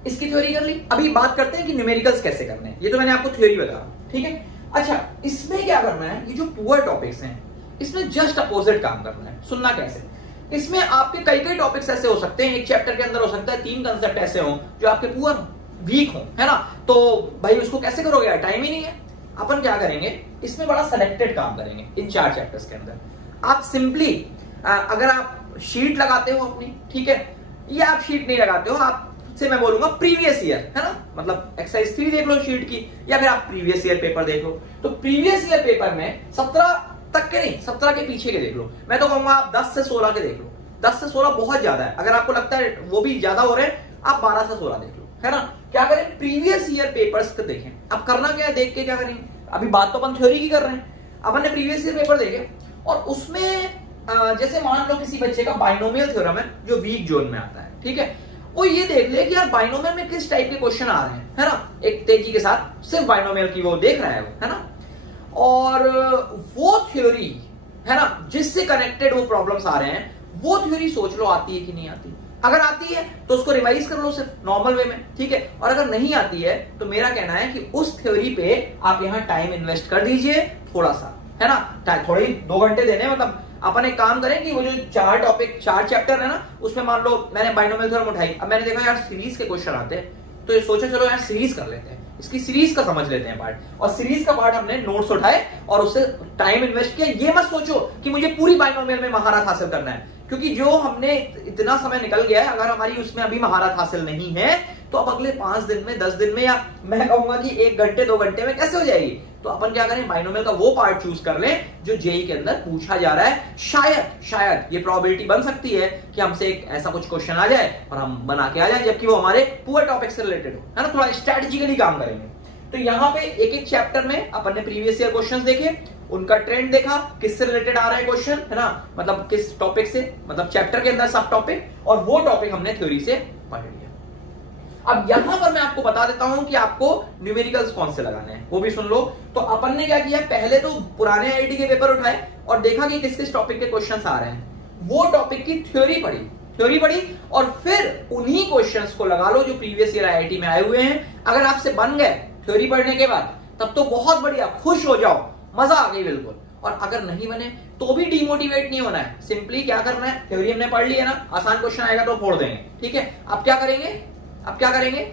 इसकी थ्योरी कर ली। अभी बात करते हैं कि न्यूमेरिकल्स कैसे करने हैं। ये तो मैंने आपको थ्योरी बताया, ठीक है। अच्छा, इसमें क्या करना है, ये जो पुअर टॉपिक्स हैं इसमें जस्ट अपोजिट काम करना है। सुनना कैसे, इसमें आपके कई टॉपिक्स ऐसे हो सकते हैं, एक चैप्टर के अंदर हो सकता है 3 कंसेप्ट ऐसे हो जो आपके पुअर वीक हो, है ना। तो भाई उसको कैसे करोगे यार, टाइम ही नहीं है। अपन क्या करेंगे, इसमें बड़ा सेलेक्टेड काम करेंगे इन 4 चैप्टर्स के अंदर। आप सिंपली अगर आप शीट लगाते हो अपनी, ठीक है, या आप शीट नहीं लगाते हो, आप से मैं बोलूंगा प्रीवियस ईयर, है ना, मतलब एक्सरसाइज 3 देख लो शीट की, या फिर आप प्रीवियस ईयर पेपर देख लो। तो प्रीवियस ईयर पेपर में 17 तक के नहीं, 17 के पीछे के देख लो। मैं तो कहूंगा आप 10 से 16 के देख लो। 10 से 16 बहुत ज्यादा है, अगर आपको लगता है वो भी ज्यादा हो रहे हैं, आप 12 से 16 देख लो, है ना। क्या करें, प्रीवियस ईयर पेपर्स को देखें। अब करना क्या है, देख के क्या करेंगे, अभी बात तो अपन थ्योरी की कर रहे हैं, अपन ने प्रीवियस ईयर पेपर देखे और उसमें जैसे मान लो किसी बच्चे का बाइनोमियल थ्योरम है जो वीक जोन में आता है, ठीक है, वो ये देख ले कि यार बाइनोमियल में किस टाइप के क्वेश्चन आ रहे हैं, है ना, एक तेजी के साथ सिर्फ बाइनोमियल की वो देख रहा है वो, है ना। और वो थ्योरी, है ना, जिससे कनेक्टेड वो प्रॉब्लम्स आ रहे हैं, वो थ्योरी सोच लो आती है कि नहीं आती। अगर आती है तो उसको रिवाइज कर लो सिर्फ नॉर्मल वे में, ठीक है। और अगर नहीं आती है तो मेरा कहना है कि उस थ्योरी पे आप यहाँ टाइम इन्वेस्ट कर दीजिए थोड़ा सा, है ना, थोड़ी 2 घंटे देने। मतलब अपन एक काम करें कि वो जो 4 चैप्टर है ना, उसमें मान लो मैंने बाइनोमियल थ्योरम उठाई, अब मैंने देखा यार सीरीज के क्वेश्चन आते हैं, तो ये सोचा चलो यार सीरीज कर लेते हैं, इसकी सीरीज का समझ लेते हैं पार्ट, और सीरीज का पार्ट हमने नोट्स उठाए और उससे टाइम इन्वेस्ट किया। ये मत सोचो कि मुझे पूरी बाइनोमियल में महारत हासिल करना है, क्योंकि जो हमने इतना समय निकल गया है, अगर हमारी उसमें अभी महारत हासिल नहीं है तो अब अगले 5 दिन में, 10 दिन में, या मैं कहूंगा कि 1 घंटे 2 घंटे में कैसे हो जाएगी। तो अपन क्या करें, बाइनोमियल का वो पार्ट चूज कर लें जो जेई के अंदर पूछा जा रहा है। शायद ये प्रोबेबिलिटी बन सकती है कि हमसे एक ऐसा कुछ क्वेश्चन आ जाए और हम बना के आ जाए, जबकि वो हमारे पुअर टॉपिक से रिलेटेड हो, है ना, थोड़ा स्ट्रेटेजिकली काम करेंगे। तो यहाँ पे एक चैप्टर में अपन ने प्रीवियस ईयर क्वेश्चंस देखे, उनका ट्रेंड देखा, किससे रिलेटेड आ रहा है क्वेश्चन, है ना, मतलब किस टॉपिक से, मतलब चैप्टर के अंदर सब टॉपिक, और वो टॉपिक हमने थ्योरी से पढ़ लिया। अब यहां पर मैं आपको बता देता हूं कि आपको न्यूमेरिकल्स कौन से लगाने हैं, वो भी सुन लो। तो अपन ने क्या किया, पहले तो पुराने आईआईटी के पेपर उठाए और देखा कि किस किस टॉपिक के क्वेश्चंस आ रहे हैं, वो टॉपिक की थ्योरी पढ़ी और फिर उन्हीं क्वेश्चंस को लगा लो जो प्रीवियस ईयर आईआईटी में आए हुए हैं। अगर आपसे बन गए थ्योरी पढ़ने के बाद तब तो बहुत बढ़िया, खुश हो जाओ, मजा आ गई बिल्कुल। और अगर नहीं बने तो भी डिमोटिवेट नहीं होना है, सिंपली क्या करना है, थ्योरी हमने पढ़ ली है ना, आसान क्वेश्चन आएगा तो फोड़ देंगे, ठीक है। अब क्या करेंगे,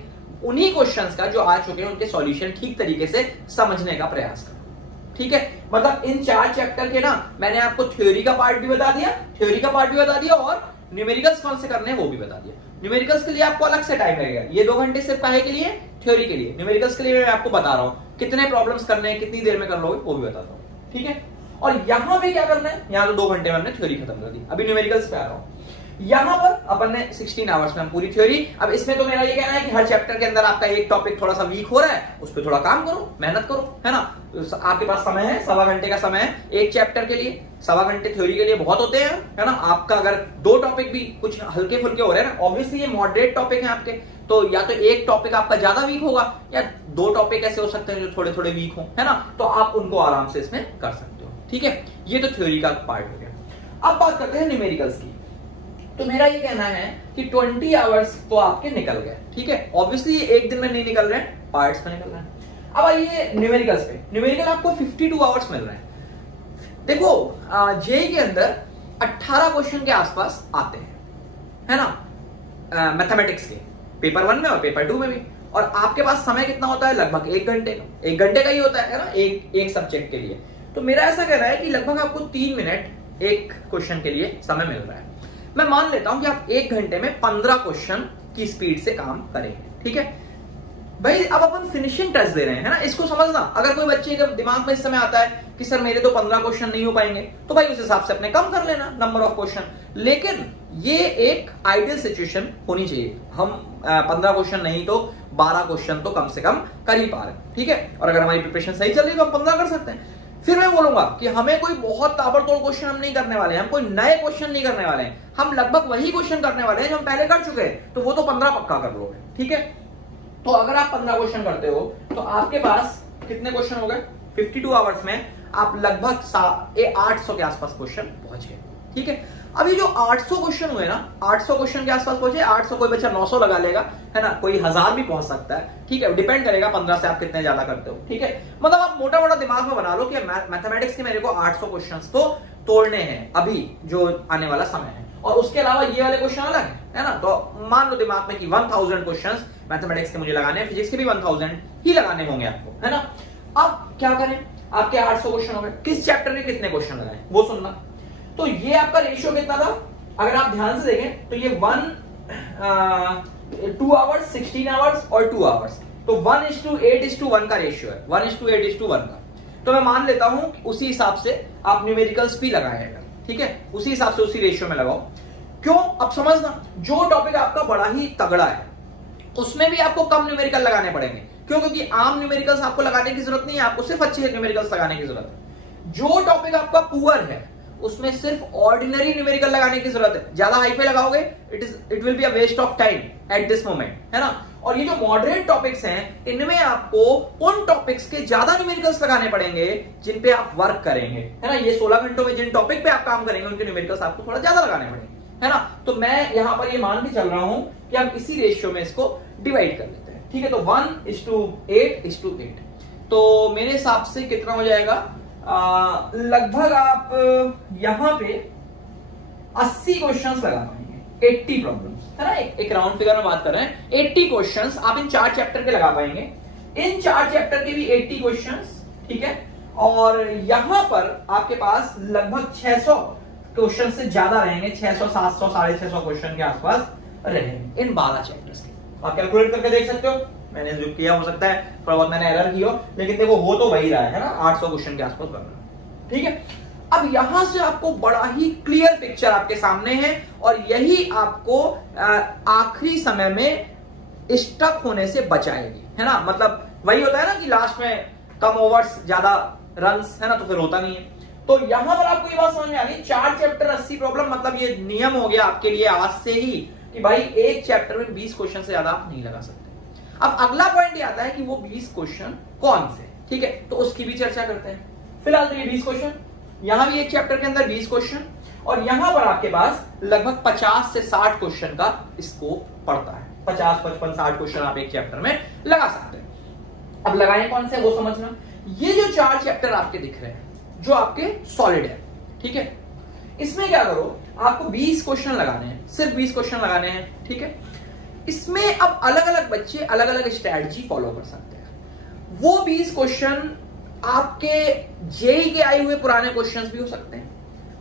उन्हीं क्वेश्चंस का जो आ चुके हैं उनके सॉल्यूशन ठीक तरीके से समझने का प्रयास करो, ठीक है। मतलब इन 4 चैप्टर के ना मैंने आपको थ्योरी का पार्ट भी बता दिया और न्यूमेरिकल्स कौन से करने हैं वो भी बता दिया। न्यूमेरिकल्स के लिए आपको अलग से टाइम लगेगा, ये 2 घंटे सिर्फ काहे के लिए, थ्योरी के लिए। न्यूमेरिकल्स के लिए मैं आपको बता रहा हूं कितने प्रॉब्लम्स करने हैं, कितनी देर में कर लोगे वो भी बताता हूं, ठीक है। और यहां पे क्या करना है, यहां तो 2 घंटे में हमने थ्योरी खत्म कर दी, अभी न्यूमेरिकल्स पे आ रहा हूं। यहां पर अपन ने 16 आवर्स में हम पूरी थ्योरी। अब इसमें तो मेरा ये कहना है कि हर चैप्टर के अंदर आपका एक टॉपिक थोड़ा सा वीक हो रहा है, उस पर थोड़ा काम करो, मेहनत करो, है ना। आपके पास समय है, 1.25 घंटे का समय है एक चैप्टर के लिए, 1.25 घंटे थ्योरी के लिए बहुत होते हैं, है ना। आपका अगर 2 टॉपिक भी कुछ हल्के फुल्के हो रहे हैं ना, ऑब्वियसली ये मॉडरेट टॉपिक है आपके, तो या तो एक टॉपिक आपका ज्यादा वीक होगा या 2 टॉपिक ऐसे हो सकते हैं जो थोड़े थोड़े वीक हो, है ना, तो आप उनको आराम से इसमें कर सकते हो, ठीक है। ये तो थ्योरी का पार्ट हो गया। अब बात करते हैं न्यूमेरिकल्स की। तो मेरा ये कहना है कि 20 आवर्स तो आपके निकल गए, ठीक है। ऑब्वियसली एक दिन में नहीं निकल रहे हैं, पार्ट्स में निकल रहे हैं। अब आइए न्यूमेरिकल्स पे। न्यूमेरिकल आपको 52 आवर्स मिल रहे हैं। देखो जेई के अंदर 18 क्वेश्चन के आसपास आते हैं, है ना, मैथमेटिक्स के, पेपर 1 में और पेपर 2 में भी। और आपके पास समय कितना होता है, लगभग 1 घंटे का, 1 घंटे का ही होता है ना, एक सब्जेक्ट के लिए। तो मेरा ऐसा कहना है कि लगभग आपको 3 मिनट एक क्वेश्चन के लिए समय मिल रहा है। मैं मान लेता हूं कि आप 1 घंटे में 15 क्वेश्चन की स्पीड से काम करेंगे, ठीक है भाई। अब अपन फिनिशिंग टच दे रहे हैं, है ना, इसको समझना। अगर कोई बच्चे के दिमाग में इस समय आता है कि सर मेरे तो 15 क्वेश्चन नहीं हो पाएंगे, तो भाई उस हिसाब से अपने कम कर लेना नंबर ऑफ क्वेश्चन। लेकिन ये एक आइडियल सिचुएशन होनी चाहिए, हम 15 क्वेश्चन नहीं तो 12 क्वेश्चन तो कम से कम कर ही पा रहे हैं, ठीक है। और अगर हमारी प्रिपरेशन सही चल रही है तो हम 15 कर सकते हैं। फिर मैं बोलूंगा कि हमें कोई बहुत ताबड़तोड़ क्वेश्चन हम नहीं करने वाले हैं, हम कोई नए क्वेश्चन नहीं करने वाले हैं, हम लगभग वही क्वेश्चन करने वाले हैं जो हम पहले कर चुके हैं, तो वो तो 15 पक्का कर लोगे, ठीक है। तो अगर आप 15 क्वेश्चन करते हो तो आपके पास कितने क्वेश्चन हो गए, 52 आवर्स में आप लगभग 800 के आसपास क्वेश्चन पहुंच गए, ठीक है। अभी जो 800 क्वेश्चन हुए ना, 800 क्वेश्चन के आसपास पहुंचे, 800 कोई बच्चा 900 लगा लेगा, है ना, कोई 1000 भी पहुंच सकता है, ठीक है। डिपेंड करेगा 15 से आप कितने ज्यादा करते हो, ठीक है। मतलब आप मोटा मोटा दिमाग में बना लो कि मैथमेटिक्स के मेरे को 800 क्वेश्चन तो तोड़ने हैं अभी जो आने वाला समय है, और उसके अलावा ये वाले क्वेश्चन अलग है ना। तो मान लो दिमाग में कि 1000 क्वेश्चन मैथमेटिक्स के मुझे लगाने हैं, फिजिक्स के भी 1000 ही लगाने होंगे आपको, है ना। अब क्या करें, आपके 800 क्वेश्चन हो गए, किस चैप्टर में कितने क्वेश्चन लगाए वो सुनना। तो ये आपका रेशियो कितना था, अगर आप ध्यान से देखें तो ये 2 आवर्स, 16 आवर्स और 2 आवर्स, तो 1:8:1 का रेशियो है, 1:8:1 का। तो मैं मान लेता हूं कि उसी हिसाब से आप न्यूमेरिकल्स भी लगाएगा, ठीक है, उसी हिसाब से उसी रेशियो में लगाओ। क्यों, अब समझना, जो टॉपिक आपका बड़ा ही तगड़ा है उसमें भी आपको कम न्यूमेरिकल लगाने पड़ेंगे। क्यों, क्योंकि आम न्यूमेरिकल्स आपको लगाने की जरूरत नहीं है, आपको सिर्फ अच्छे न्यूमेरिकल्स लगाने की जरूरत है। जो टॉपिक आपका पुअर है उसमें सिर्फ ऑर्डिनरी न्यूमेरिकल लगाने की जरूरत है। ज्यादा हाईफाई लगाओगे it will be a waste of time at this moment, है ना। और ये जो मॉडरेट टॉपिक्स हैं इनमें आपको उन टॉपिक्स के ज्यादा न्यूमेरिकल्स लगाने पड़ेंगे जिन पे आप वर्क करेंगे, है ना। ये 16 घंटों में जिन टॉपिक पे आप काम करेंगे उनके न्यूमेरिकल्स आपको थोड़ा ज्यादा लगाने पड़ेंगे, है ना। तो मैं यहां पर ये मान के चल रहा हूं कि हम इसी रेशियो में इसको डिवाइड कर लेते हैं, ठीक है। तो 1:8:8, तो मेरे हिसाब से कितना हो जाएगा, लगभग आप यहां पे 80 क्वेश्चंस लगा पाएंगे, 80 प्रॉब्लम्स, है ना। एक राउंड फिगर में बात कर रहे हैं, 80 क्वेश्चंस आप इन 4 चैप्टर के लगा पाएंगे, इन 4 चैप्टर के भी 80 क्वेश्चंस, ठीक है। और यहां पर आपके पास लगभग 600 क्वेश्चन से ज्यादा रहेंगे, 600, 700, 650 क्वेश्चन के आसपास रहेंगे इन 12 चैप्टर्स के। आप कैलकुलेट करके देख सकते हो, मैंने जो किया हो सकता है थोड़ा बहुत मैंने एरर किया हो, लेकिन देखो हो तो वही रहा है ना, 800 क्वेश्चन के आसपास बन रहा है, ठीक है। अब यहां से आपको बड़ा ही क्लियर पिक्चर आपके सामने है, और यही आपको आखिरी समय में स्टक होने से बचाएगी, है ना। मतलब वही होता है ना कि लास्ट में कम ओवर्स ज्यादा रन्स, है ना, तो फिर होता नहीं है। तो यहां पर आपको ये बात समझ में आ गई, 4 चैप्टर 80 प्रॉब्लम, मतलब ये नियम हो गया आपके लिए आज से ही कि भाई एक चैप्टर में 20 क्वेश्चन से ज्यादा आप नहीं लगा सकते। अब अगला पॉइंट ये आता है कि वो 20 क्वेश्चन कौन से, ठीक है, तो उसकी भी चर्चा करते हैं। फिलहाल तो ये 20 क्वेश्चन, यहां भी एक चैप्टर के अंदर 20 क्वेश्चन, और यहां पर आपके पास लगभग 50 से 60 क्वेश्चन का स्कोप पड़ता है। 50, 55, 60 क्वेश्चन आप एक चैप्टर में लगा सकते हैं। अब लगाए कौन से वो समझना। ये जो 4 चैप्टर आपके दिख रहे हैं जो आपके सॉलिड है, ठीक है, इसमें क्या करो, आपको 20 क्वेश्चन लगाने हैं, सिर्फ 20 क्वेश्चन लगाने हैं, ठीक है। इसमें अब अलग अलग बच्चे अलग अलग स्ट्रैटेजी फॉलो कर सकते हैं। वो 20 क्वेश्चन आपके जेई के आए हुए पुराने क्वेश्चंस भी हो सकते हैं,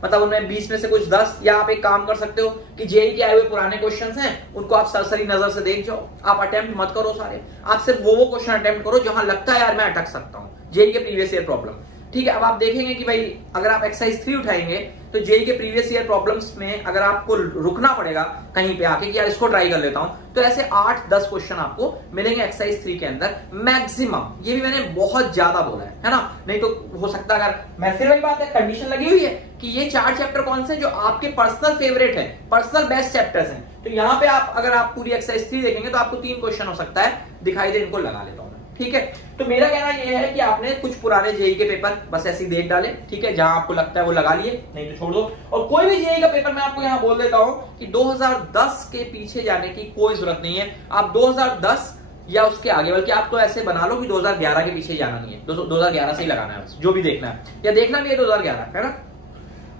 मतलब उनमें 20 में से कुछ 10, या आप एक काम कर सकते हो कि जेई के आए हुए पुराने क्वेश्चंस हैं उनको आप सरसरी नजर से देख जाओ, आप अटेम्प्ट मत करो सारे, आप सिर्फ वो क्वेश्चन अटेम्प्ट करो जहां लगता है यार मैं अटक सकता हूं, जेई के प्रीवियस ईयर प्रॉब्लम, ठीक है। अब आप देखेंगे कि भाई अगर आप एक्सरसाइज 3 उठाएंगे तो जेई के प्रीवियस ईयर प्रॉब्लम्स में अगर आपको रुकना पड़ेगा कहीं पे आके कि यार इसको ट्राई कर लेता हूं, तो ऐसे 8-10 क्वेश्चन आपको मिलेंगे एक्सरसाइज 3 के अंदर मैक्सिमम। ये भी मैंने बहुत ज्यादा बोला है ना, नहीं तो हो सकता अगर मैं फिर वही बात है, कंडीशन लगी हुई है कि ये 4 चैप्टर कौन से जो आपके पर्सनल फेवरेट है, पर्सनल बेस्ट चैप्टर्स हैं, तो यहां पे आप अगर आप पूरी एक्सरसाइज 3 देखेंगे तो आपको 3 क्वेश्चन हो सकता है दिखाई दे, इनको लगा लेता हूं, ठीक है। तो मेरा कहना यह है कि आपने कुछ पुराने जेई के पेपर बस ऐसे ही देख डाले, ठीक है, जहां आपको लगता है वो लगा लिए, नहीं तो छोड़ दो। और कोई भी जेई का पेपर मैं आपको यहां बोल देता हूं कि 2010 के पीछे जाने की कोई जरूरत नहीं है। आप 2010 या उसके आगे, बल्कि आप तो ऐसे बना लो कि 2011 के पीछे जाना नहीं है, 2011 से ही लगाना है बस, जो भी देखना है, या देखना भी है 2011, है ना।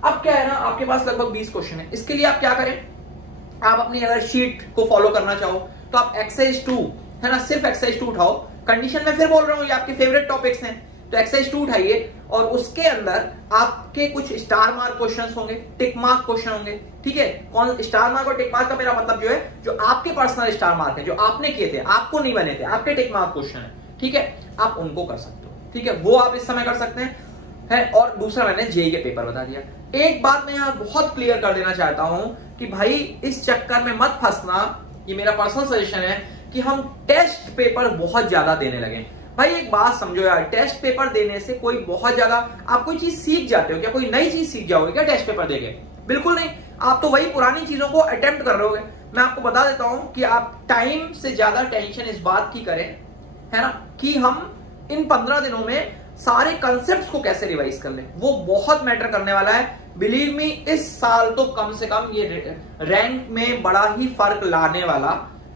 अब क्या है ना, आपके पास लगभग 20 क्वेश्चन है। इसके लिए आप क्या करें, आप अपनी अगर शीट को फॉलो करना चाहो तो आप एक्सरसाइज 2, है ना, सिर्फ एक्सरसाइज 2 उठाओ। कंडीशन में फिर बोल रहा हूं ये आपके फेवरेट टॉपिक्स हैं, तो एक्सरसाइज 2 उठाइए, और उसके अंदर आपके कुछ स्टार मार्क क्वेश्चंस होंगे, टिक मार्क क्वेश्चन होंगे, ठीक है। कौन स्टार मार्क और टिक मार्क का मेरा मतलब जो है, जो आपके पर्सनल स्टार मार्क है, जो आपने किए थे, आपको नहीं बने थे, आपके टिक मार्क क्वेश्चन है, ठीक है, आप उनको कर सकते हो, ठीक है, वो आप इस समय कर सकते हैं। और दूसरा मैंने जेई के पेपर बता दिया। एक बात मैं यहां बहुत क्लियर कर देना चाहता हूं कि भाई इस चक्कर में मत फंसना, ये मेरा पर्सनल सजेशन है कि हम टेस्ट पेपर बहुत ज्यादा देने लगे। भाई एक बात समझो यार, टेस्ट पेपर देने से कोई बहुत ज्यादा आप कोई चीज सीख जाते हो क्या, कोई नई चीज सीख जाओगे क्या टेस्ट पेपर देके? बिल्कुल नहीं, आप तो वही पुरानी चीजों को अटेम्प्ट कर रहे होगे। मैं आपको बता देता हूं कि आप टाइम से ज्यादा टेंशन इस बात की करें, है ना, कि हम इन 15 दिनों में सारे कंसेप्ट्स को कैसे रिवाइज कर लें, वो बहुत मैटर करने वाला है। बिलीव मी, इस साल तो कम से कम ये रैंक में बड़ा ही फर्क लाने वाला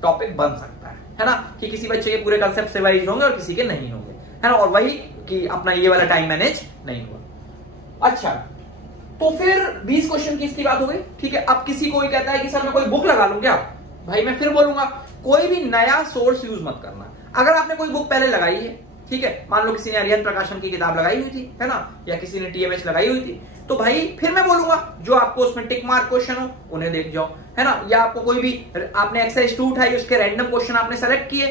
टॉपिक बन सकता है ना, कि किसी बच्चे के पूरे कंसेप्ट रिवाइज होंगे और किसी के नहीं होंगे, है ना, और वही कि अपना ये वाला टाइम मैनेज नहीं हुआ। अच्छा, तो फिर 20 क्वेश्चन की इसकी बात हो गई, ठीक है। अब किसी कोई कहता है कि सर मैं कोई बुक लगा लूं क्या? भाई मैं फिर बोलूंगा, कोई भी नया सोर्स यूज मत करना। अगर आपने कोई बुक पहले लगाई है, ठीक है, मान लो किसी ने अरिहंत प्रकाशन की किताब लगाई हुई थी, है ना, या किसी ने टीएमएच लगाई हुई थी, तो भाई फिर मैं बोलूंगा जो आपको उसमें टिक मार्क क्वेश्चन हो उन्हें देख जाओ, है ना, या आपको कोई भी आपने एक्सरसाइज 2 उठाई, उसके रैंडम क्वेश्चन आपने सेलेक्ट किए,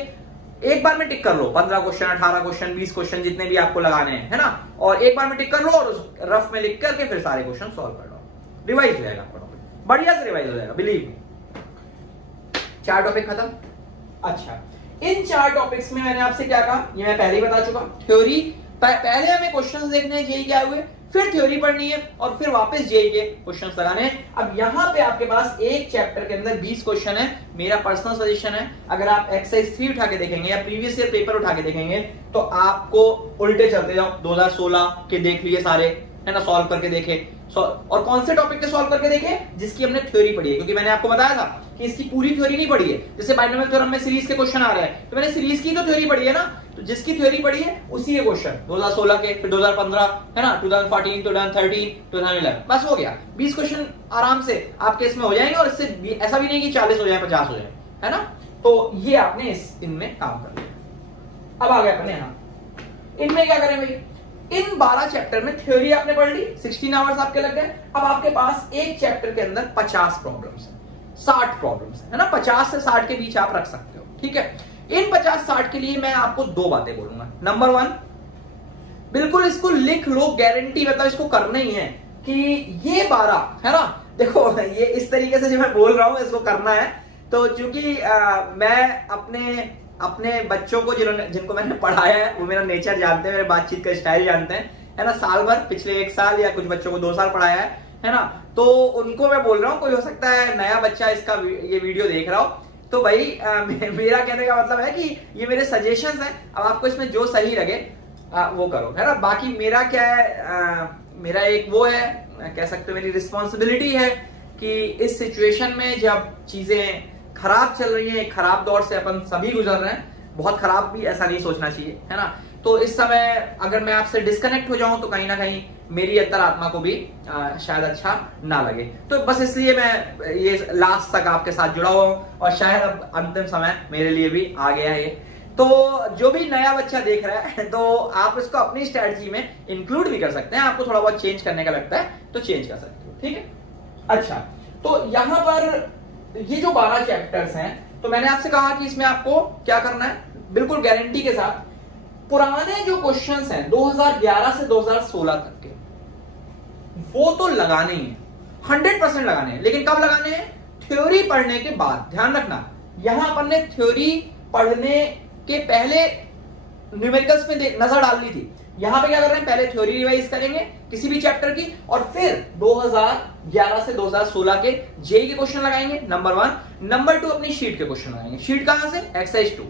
एक बार में टिक कर लो 15 क्वेश्चन, 18 क्वेश्चन, 20 क्वेश्चन, जितने भी आपको लगाने हैं, है ना, और एक बार में टिक कर लो और उस रफ में लिख करके फिर सारे क्वेश्चन सॉल्व कर लो, रिवाइज हो जाएगा, बढ़िया से रिवाइज हो जाएगा, बिलीव मी। 4 टॉपिक खत्म। अच्छा, इन 4 टॉपिक्स में मैंने आपसे क्या कहा, ये मैं पहले ही बता चुका। थ्योरी पहले हमें क्वेश्चंस देखने हैं जेई के आए हुए, फिर थ्योरी पढ़नी है और फिर वापस जेई के क्वेश्चंस लगाने हैं। अब यहां पे आपके पास एक चैप्टर के अंदर 20 क्वेश्चन है। मेरा पर्सनल सजेशन है, अगर आप एक्सरसाइज 3 उठा के देखेंगे या प्रीवियस ईयर पेपर उठा के देखेंगे तो आपको उल्टे चलते जाओ, 2016 के देख लिए सारे, है ना, सॉल्व करके देखे। और कौन से टॉपिक के सॉल्व करके देखे? जिसकी हमने थ्योरी पढ़ी है, क्योंकि मैंने आपको बताया था कि इसकी पूरी थ्योरी नहीं पढ़ी है। जैसे बाइनोमियल थ्योरम में सीरीज के क्वेश्चन आ रहे हैं, तो मैंने सीरीज की तो थ्योरी पढ़ी है ना, तो जिसकी थ्योरी पढ़ी है उसी के क्वेश्चन 2016 के, फिर 2015, है ना, 2014, 2013, 2011, बस हो गया। 20 क्वेश्चन आराम से आपके इसमें हो जाएंगे, और इससे ऐसा भी नहीं कि 40 हो जाए, 50 हो जाए, है ना। तो ये आपने इनमें काम कर लिया। अब आ गए अपने यहाँ, इनमें क्या करें भाई? इन 12 चैप्टर में थ्योरी आपने पढ़ ली, 16 आवर्स आपके लग गए। अब आपके पास एक चैप्टर के अंदर 50 प्रॉब्लम्स है, 60 प्रॉब्लम्स है ना, 50 से 60 के बीच आप रख सकते हो, ठीक है। इन 50-60 के लिए मैं आपको 2 बातें बोलूंगा। नंबर 1, बिल्कुल इसको लिख लो, गारंटी, मतलब इसको करना ही है कि ये 12, है ना, देखो ये इस तरीके से जो मैं बोल रहा हूं इसको करना है। तो चूंकि मैं अपने बच्चों को जिनको मैंने पढ़ाया है वो मेरा नेचर जानते हैं, मेरे बातचीत का स्टाइल जानते हैं, है ना। साल भर, पिछले 1 साल या कुछ बच्चों को 2 साल पढ़ाया है ना, तो उनको मैं बोल रहा हूँ। कोई हो सकता है नया बच्चा इसका ये वीडियो देख रहा हो, तो भाई मेरा कहने का मतलब है कि ये मेरे सजेशंस हैं, अब आपको इसमें जो सही लगे वो करो, है ना। बाकी मेरा क्या है, मेरा एक वो है, कह सकते हो मेरी रिस्पॉन्सिबिलिटी है कि इस सिचुएशन में जब चीजें खराब चल रही है, खराब दौर से अपन सभी गुजर रहे हैं, बहुत खराब भी ऐसा नहीं सोचना चाहिए, है ना। तो इस समय अगर मैं आपसे डिस्कनेक्ट हो जाऊं तो कहीं ना कहीं मेरी अंतरात्मा को भी शायद अच्छा ना लगे। तो बस इसलिए मैं ये लास्ट तक आपके साथ जुड़ा हुआ हूं, और शायद अब अंतिम समय मेरे लिए भी आ गया है ये। तो जो भी नया बच्चा देख रहा है, तो आप इसको अपनी स्ट्रेटजी में इंक्लूड भी कर सकते हैं। आपको थोड़ा बहुत चेंज करने का लगता है तो चेंज कर सकते हो, ठीक है। अच्छा, तो यहां पर ये जो 12 चैप्टर्स हैं, तो मैंने आपसे कहा कि इसमें आपको क्या करना है, बिल्कुल गारंटी के साथ पुराने जो क्वेश्चंस हैं 2011 से 2016 तक के, वो तो लगाने ही हैं, 100% लगाने हैं। लेकिन कब लगाने हैं? थ्योरी पढ़ने के बाद। ध्यान रखना, यहां अपन ने थ्योरी पढ़ने के पहले न्यूमेरिकल्स में नजर डालनी थी। यहां पे क्या कर रहे हैं, पहले थ्योरी रिवाइज करेंगे किसी भी चैप्टर की, और फिर 2011 से 2016 के जेई के क्वेश्चन लगाएंगे, नंबर 1। नंबर 2, अपनी शीट के क्वेश्चन लगाएंगे। शीट कहां से? एक्सरसाइज 2,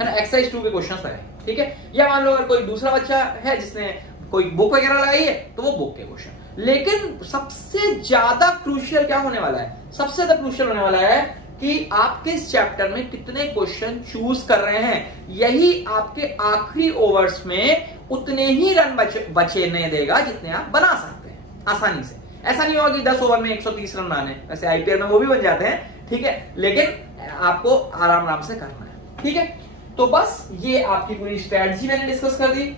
है ना, एक्सरसाइज 2 के क्वेश्चन लगाएंगे, ठीक है। या मान लो अगर कोई दूसरा बच्चा है जिसने कोई बुक वगैरह लगाई है, तो वो बुक के क्वेश्चन। लेकिन सबसे ज्यादा क्रूशियल क्या होने वाला है? सबसे ज्यादा क्रूशियल होने वाला है कि आपके इस चैप्टर में कितने क्वेश्चन चूज कर रहे हैं। यही आपके आखिरी ओवर्स में उतने ही रन बचने देगा जितने आप बना सकते हैं आसानी से। ऐसा नहीं होगा कि 10 ओवर में 130 रन बनाने, वैसे आईपीएल में वो भी बन जाते हैं, ठीक है, लेकिन आपको आराम से करना है, ठीक है। तो बस ये आपकी पूरी स्ट्रेटजी मैंने डिस्कस कर दी,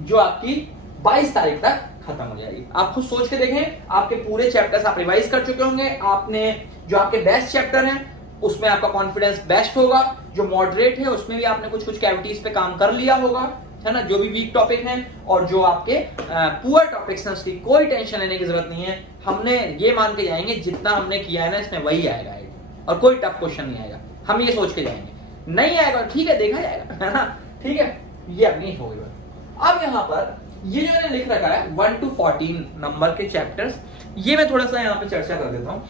जो आपकी 22 तारीख तक खत्म हो जाएगी। आप खुद सोच के देखें, आपके पूरे चैप्टर्स आप रिवाइज कर चुके होंगे, आपने जो आपके बेस्ट चैप्टर हैं उसमें आपका कॉन्फिडेंस बेस्ट होगा, जो मॉडरेट है उसमें भी आपने कुछ कैविटीज पे काम कर लिया होगा, है ना, जो भी वीक टॉपिक हैं, और जो आपके पुअर टॉपिक्स हैं उसकी कोई टेंशन लेने की जरूरत नहीं है। हमने ये मान के जाएंगे जितना हमने किया है ना इसमें वही आएगा, और कोई टफ क्वेश्चन नहीं आएगा, हम ये सोच के जाएंगे। नहीं आएगा ठीक है, देखा जाएगा, है ना, ठीक है। ये अपनी हो गई। अब यहां पर ये जो मैंने लिख रखा है 1 to 14 नंबर के चैप्टर्स, ये मैं थोड़ा सा यहां पे चर्चा कर देता हूं।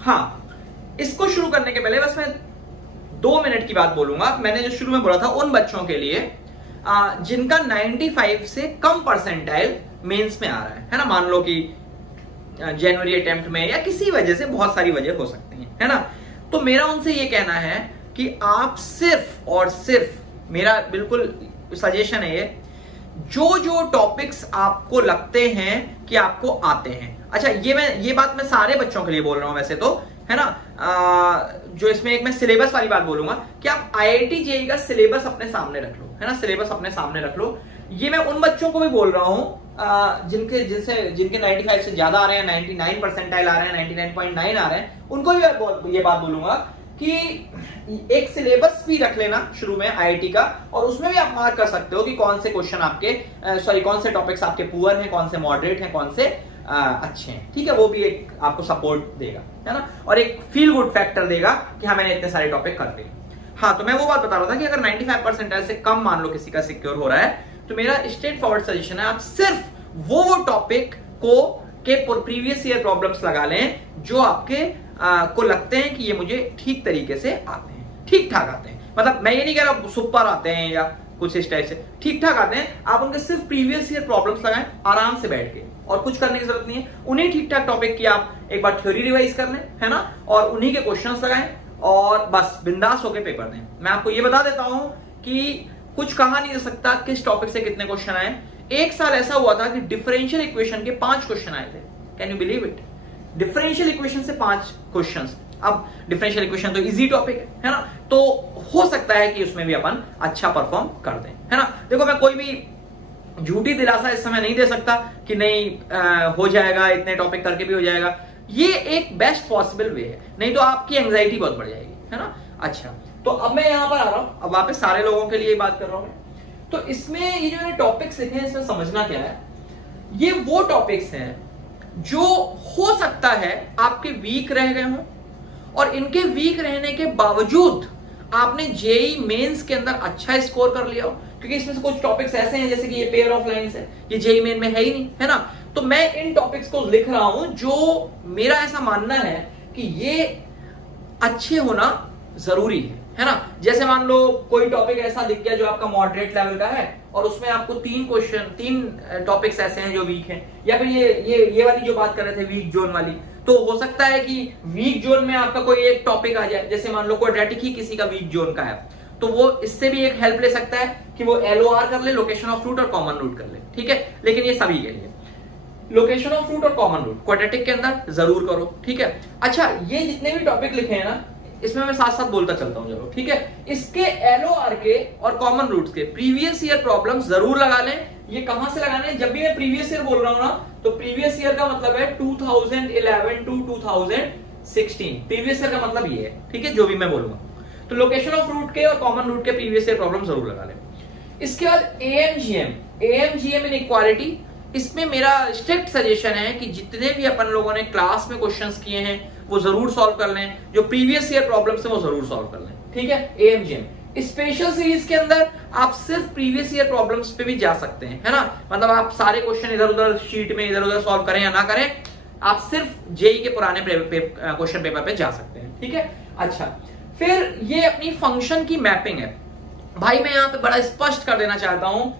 हाँ, इसको शुरू करने के पहले बस मैं 2 मिनट की बात बोलूंगा। मैंने जो शुरू में बोला था उन बच्चों के लिए जिनका 95 से कम परसेंटाइल मेंस में आ रहा है ना। मान लो कि जनवरी अटेम्प्ट में या किसी वजह से, बहुत सारी वजह हो सकती है ना। तो मेरा उनसे ये कहना है कि आप सिर्फ और सिर्फ, मेरा बिल्कुल सजेशन है ये, जो टॉपिक्स आपको लगते हैं कि आपको आते हैं। अच्छा, ये बात मैं सारे बच्चों के लिए बोल रहा हूं वैसे तो, है ना। जो इसमें एक मैं सिलेबस वाली बात बोलूंगा कि आप आईआईटी जेईई का सिलेबस अपने सामने रख लो, है ना, सिलेबस अपने सामने रख लो। ये मैं उन बच्चों को भी बोल रहा हूं जिनके 95 से ज्यादा आ रहे हैं, 99 परसेंटाइल आ रहे हैं, 99.9 आ रहे हैं, उनको भी ये बात बोलूंगा कि एक सिलेबस भी रख लेना शुरू में आईआईटी का, और उसमें भी आप मार्क कर सकते हो कि कौन से क्वेश्चन आपके कौन से टॉपिक्स आपके पुअर हैं, कौन से मॉडरेट हैं, कौन से अच्छे हैं, ठीक है। वो भी एक आपको सपोर्ट देगा, है ना, और एक फील गुड फैक्टर देगा कि हाँ मैंने इतने सारे टॉपिक कर दिए। हाँ, तो मैं वो बात बता रहा था कि अगर 95% से कम मान लो किसी का सिक्योर हो रहा है, तो मेरा स्ट्रेट फॉरवर्ड सजेशन है आप सिर्फ वो टॉपिक के प्रीवियस ईयर प्रॉब्लम्स लगा लें जो आपके को लगते हैं कि ये मुझे ठीक तरीके से आते हैं, ठीक ठाक आते हैं। मतलब मैं ये नहीं कह रहा सुपर आते हैं या कुछ इस टाइप से ठीक ठाक आते हैं। आप उनके सिर्फ प्रीवियस ईयर प्रॉब्लम्स लगाएं आराम से बैठ के, और कुछ करने की जरूरत नहीं है। उन्हीं ठीक ठाक टॉपिक की आप एक बार थ्योरी रिवाइज कर लें, है ना, और उन्हीं के क्वेश्चंस लगाएं और बस बिंदास होकर पेपर दें। मैं आपको ये बता देता हूं कि कुछ कहा नहीं जा सकता किस टॉपिक से कितने क्वेश्चन आए। एक साल ऐसा हुआ था कि डिफरेंशियल इक्वेशन के 5 क्वेश्चन आए थे। Can you believe it? Differential equation से 5 क्वेश्चंस। अब डिफरेंशियल इक्वेशन तो इजी टॉपिक है ना, तो हो सकता है कि उसमें भी अपन अच्छा परफॉर्म कर दें, है ना। देखो मैं कोई भी झूठी दिलासा इस समय नहीं दे सकता कि नहीं हो जाएगा, इतने टॉपिक करके भी हो जाएगा। ये एक बेस्ट पॉसिबल वे है, नहीं तो आपकी एंग्जाइटी बहुत बढ़ जाएगी, है ना। अच्छा, तो अब मैं यहां पर आ रहा हूं, अब वापस सारे लोगों के लिए बात कर रहा हूं मैं। तो इसमें ये जो मैंने टॉपिक्स लिखे हैं, इसमें समझना क्या है, ये वो टॉपिक्स हैं जो हो सकता है आपके वीक रह गए हों, और इनके वीक रहने के बावजूद आपने जेई मेंस के अंदर अच्छा स्कोर कर लिया हो, क्योंकि इसमें से कुछ टॉपिक्स ऐसे हैं जैसे कि ये पेयर ऑफ लाइंस है, ये जेई मेन में है ही नहीं, है ना। तो मैं इन टॉपिक्स को लिख रहा हूं जो मेरा ऐसा मानना है कि ये अच्छे होना जरूरी है ना। जैसे मान लो कोई टॉपिक ऐसा दिख गया जो आपका मॉडरेट लेवल का है, और उसमें आपको 3 टॉपिक्स ऐसे हैं जो वीक हैं, या फिर ये वाली जो बात कर रहे थे वीक जोन वाली, तो हो सकता है कि वीक जोन में आपका कोई एक टॉपिक आ जाए, जैसे मान लो क्वाड्रेटिक ही किसी का वीक जोन का है, तो वो इससे भी एक हेल्प ले सकता है कि वो LOR कर ले, लोकेशन ऑफ रूट, और कॉमन रूट कर ले, ठीक है। लेकिन ये सभी के लिए लोकेशन ऑफ रूट और कॉमन रूट क्वाड्रेटिक के अंदर जरूर करो, ठीक है। अच्छा, ये जितने भी टॉपिक लिखे हैं ना, इसमें मैं साथ साथ बोलता चलता हूं, चलो ठीक है। इसके LOR के और कॉमन रूट्स के प्रीवियस ईयर प्रॉब्लम्स जरूर लगा लें। ये कहां से लगाने हैं? जब भी मैं प्रीवियस ईयर बोल रहा हूं ना, तो प्रीवियस ईयर का मतलब है 2011 टू 2016। प्रीवियस ईयर का मतलब ये है, ठीक है, जो भी मैं बोलूंगा। तो लोकेशन ऑफ रूट के और कॉमन रूट के प्रीवियस ईयर प्रॉब्लम जरूर लगा लें। इसके बाद AMGM इनइक्वालिटी, इसमें मेरा स्ट्रिक्ट सजेशन है कि जितने भी अपन लोगों ने क्लास में क्वेश्चंस किए हैं वो जरूर सॉल्व कर लें, जो प्रीवियस ईयर प्रॉब्लम्स है वो जरूर सॉल्व कर लें, ठीक है। AMGM स्पेशल सीरीज के अंदर आप सिर्फ प्रीवियस ईयर प्रॉब्लम्स पे भी जा सकते हैं, है ना। मतलब आप सारे क्वेश्चन इधर उधर शीट में इधर उधर सॉल्व करें या ना करें, आप सिर्फ जेई के पुराने क्वेश्चन पेपर पे जा सकते हैं, ठीक है। अच्छा, फिर ये अपनी फंक्शन की मैपिंग है। भाई मैं यहां पे बड़ा स्पष्ट कर देना चाहता हूं,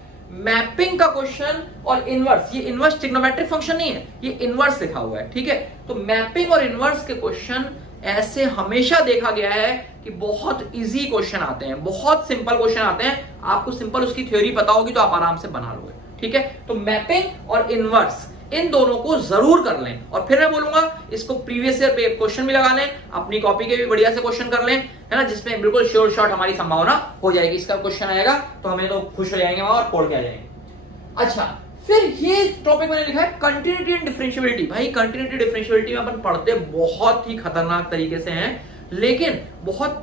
मैपिंग का क्वेश्चन और इनवर्स, ये इनवर्स ट्रिग्नोमेट्रिक फंक्शन नहीं है, ये इनवर्स लिखा हुआ है, ठीक है। तो मैपिंग और इनवर्स के क्वेश्चन ऐसे हमेशा देखा गया है कि बहुत इजी क्वेश्चन आते हैं, बहुत सिंपल क्वेश्चन आते हैं। आपको सिंपल उसकी थ्योरी पता होगी तो आप आराम से बना लोगे, ठीक है। तो मैपिंग और इनवर्स, इन दोनों को जरूर कर लें। और फिर मैं बोलूंगा इसको प्रीवियस ईयर पे क्वेश्चन भी लगा लें, अपनी कॉपी के भी बढ़िया से क्वेश्चन कर लें, है ना, जिसमें बिल्कुल श्योर शॉट हमारी संभावना हो जाएगी इसका क्वेश्चन आएगा तो हमें तो खुश हो जाएंगे और फोड़ के आ जाएंगे। अच्छा, फिर ये टॉपिक मैंने लिखा है कंटिन्यूटी एंड डिफरेंशिएबिलिटी। भाई कंटिन्यूटी डिफरेंशिएबिलिटी में अपन पढ़ते बहुत ही खतरनाक तरीके से हैं, लेकिन बहुत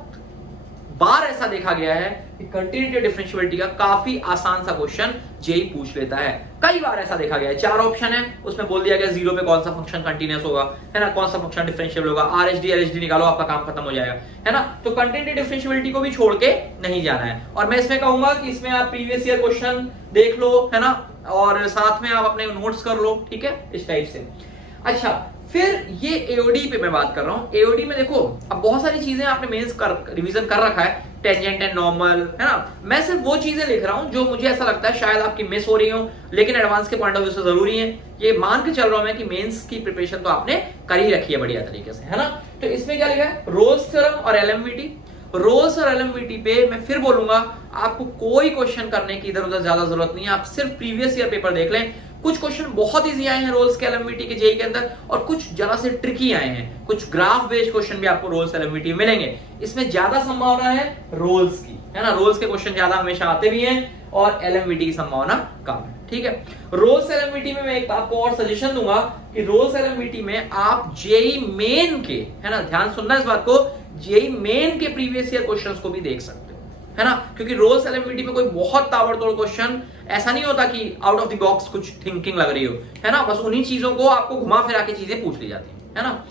बार ऐसा देखा गया है कि कंटिन्यूटी डिफरेंशिएबिलिटी का काफी आसान सा क्वेश्चन जेई पूछ लेता है। कई बार ऐसा देखा गया है, 4 ऑप्शन है, उसमें बोल दिया गया 0 पे कौन सा फंक्शन कंटीन्यूअस होगा, है ना, कौन सा फंक्शन डिफरेंशिएबल होगा, RHD LHD निकालो, आपका काम खत्म हो जाएगा, है ना। तो कंटिन्यूटी डिफरेंशिएबिलिटी को भी छोड़ के नहीं जाना है। और मैं इसमें कहूंगा कि इसमें आप प्रीवियस ईयर क्वेश्चन देख लो, है ना, और साथ में आप अपने नोट्स कर लो, ठीक है, इस टाइप से। अच्छा, फिर ये एओडी पे मैं बात कर रहा हूं। एओडी में देखो अब बहुत सारी चीजें आपने मेंस रिवीजन कर रखा है, टेंजेंट एंड नॉर्मल, है ना। मैं सिर्फ वो चीजें लिख रहा हूं जो मुझे ऐसा लगता है शायद आपकी मिस हो रही हो, लेकिन एडवांस के पॉइंट ऑफ व्यू से जरूरी है। ये मान के चल रहा हूं मैं कि मेंस की प्रिपरेशन तो आपने कर ही रखी है बढ़िया तरीके से, है ना। तो इसमें क्या लिखा है? रोल्स थ्योरम और LMVT। रोल्स और LMVT पे मैं फिर बोलूंगा आपको कोई क्वेश्चन करने की इधर उधर ज्यादा जरूरत नहीं है, आप सिर्फ प्रीवियस ईयर पेपर देख लें। कुछ क्वेश्चन बहुत इजी आए हैं रोल्स के LMVT के जेई के अंदर, और कुछ जरा से ट्रिकी आए हैं। कुछ ग्राफ बेस्ड क्वेश्चन भी आपको रोल्स LMVT में मिलेंगे। इसमें ज्यादा संभावना है रोल्स की, है ना, रोल्स के क्वेश्चन ज्यादा हमेशा आते भी हैं, और LMVT की संभावना कम है, ठीक है। रोल्स LMVT में मैं एक आपको और सजेशन दूंगा कि रोल्स LMVT में आप जेई मेन के, है ना, ध्यान सुनना इस बात को, जेई मेन के प्रीवियस ईयर क्वेश्चंस को भी देख सकते हो, है ना, क्योंकि रोल्स LMVT में कोई बहुत ताबड़तोड़ क्वेश्चन ऐसा नहीं होता कि आउट ऑफ द बॉक्स कुछ थिंकिंग लग रही हो, है ना, बस उन्हीं चीजों को आपको घुमा फिरा के चीजें पूछ ली जाती है ना।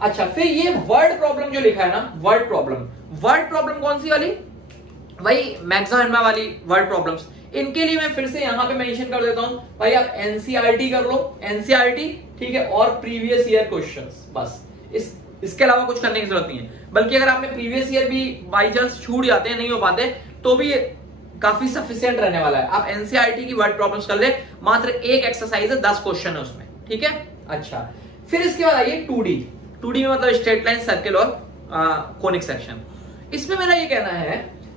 अच्छा, फिर ये वर्ड प्रॉब्लम जो लिखा है ना, वर्ड प्रॉब्लम कौन सी वाली? वही मैक्सवेल एंड वाली वर्ड प्रॉब्लम्स। इनके लिए मैं फिर से यहां पे मेंशन कर देता हूं, भाई आप NCERT कर लो, NCERT, ठीक है, और प्रीवियस ईयर क्वेश्चंस, बस इसके अलावा कुछ करने की जरूरत नहीं है। बल्कि अगर आपने प्रीवियस ईयर भी बाई चांस छूट जाते हैं, नहीं हो पाते, तो भी काफी सफिशिएंट रहने वाला है। आप एनसीईआरटी की वर्ड प्रॉब्लम्स कर ले, मात्र एक एक्सरसाइज है, 10 क्वेश्चन है उसमें, ठीक है। अच्छा, फिर इसके बाद आइए 2D में मतलब स्ट्रेट लाइन, सर्किल और कोनिक सेक्शन। इसमें मेरा ये कहना है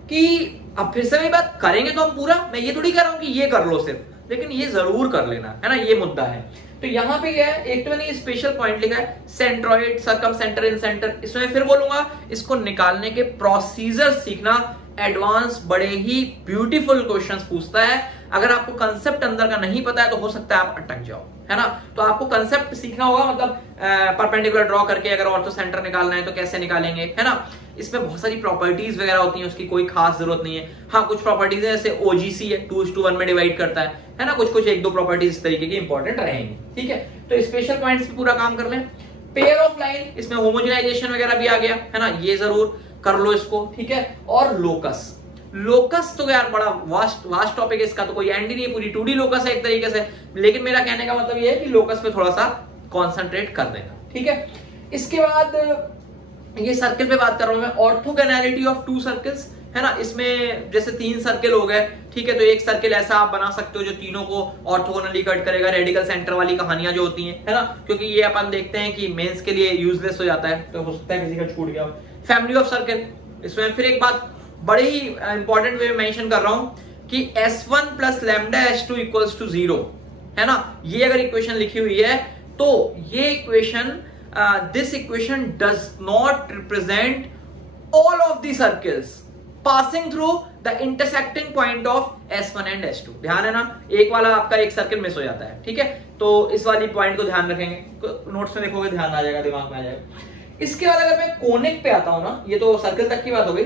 कि अब फिर से वही बात करेंगे तो हम पूरा, मैं ये थोड़ी कह रहा हूं कि ये कर लो सिर्फ, लेकिन ये जरूर कर लेना है ना, ये मुद्दा है। तो यहाँ पे क्या है, एक तो मैंने स्पेशल पॉइंट लिखा है सेंट्रॉइड, सर्कम सेंटर, इन सेंटर। इसमें फिर बोलूंगा इसको निकालने के प्रोसीजर सीखना। एडवांस बड़े ही ब्यूटीफुल क्वेश्चंस पूछता है। अगर आपको कंसेप्ट अंदर का नहीं पता है तो हो सकता है आप अटक जाओ, है ना। तो आपको कंसेप्ट सीखना होगा, मतलब परपेंडिकुलर ड्रॉ करके अगर ऑर्थो सेंटर निकालना है तो कैसे निकालेंगे, है ना। इसमें बहुत सारी प्रॉपर्टीज वगैरह होती हैं, उसकी कोई खास जरूरत नहीं है। हाँ, कुछ प्रॉपर्टीज है, जैसे ओजीसी है 2:1 में डिवाइड करता है ना। कुछ 1-2 प्रॉपर्टीज इस तरीके की इंपॉर्टेंट रहेंगी, ठीक है। तो स्पेशल पॉइंट्स पे पूरा काम कर लें। पेयर ऑफ लाइन, इसमें होमोजेनाइजेशन वगैरह भी आ गया, है ना, ये जरूर कर लो इसको, ठीक है। और लोकस तो यार बड़ा वास्ट टॉपिक है, इसका तो कोई एंड ही नहीं है, पूरी 2D लोकस है एक तरीके से। लेकिन मेरा कहने का मतलब ये है कि लोकस पे थोड़ा सा कॉन्सेंट्रेट कर देना, ठीक है। इसके बाद ये सर्किल पे बात कर रहा हूं मैं, ऑर्थोगोनैलिटी ऑफ 2 सर्कल्स, है ना। इसमें जैसे 3 सर्किल हो गए, ठीक है, तो एक सर्किल ऐसा आप बना सकते हो जो तीनों को ऑर्थोगोनली कट करेगा। रेडिकल सेंटर वाली कहानियां जो होती हैं, है ना, क्योंकि ये अपन देखते हैं कि मेंस के लिए यूजलेस हो जाता है, तो हो सकता है किसी का छूट गया। फैमिली ऑफ सर्किल, इसमें फिर एक बात बड़े ही इंपॉर्टेंट वे में मेंशन कर रहा हूं कि S1 + लैम्डा S2 = 0, है ना। ये अगर इक्वेशन लिखी हुई है तो ये equation, this equation does not represent all of the circles passing through the intersecting point of S1 and S2। ध्यान है ना, एक वाला आपका एक सर्किल मिस हो जाता है, ठीक है। तो इस वाली पॉइंट को ध्यान रखेंगे, नोट्स में देखोगे ध्यान आ जाएगा, दिमाग में आ जाएगा। इसके बाद अगर मैं कोनिक पे आता हूं ना, ये तो सर्किल तक की बात हो गई।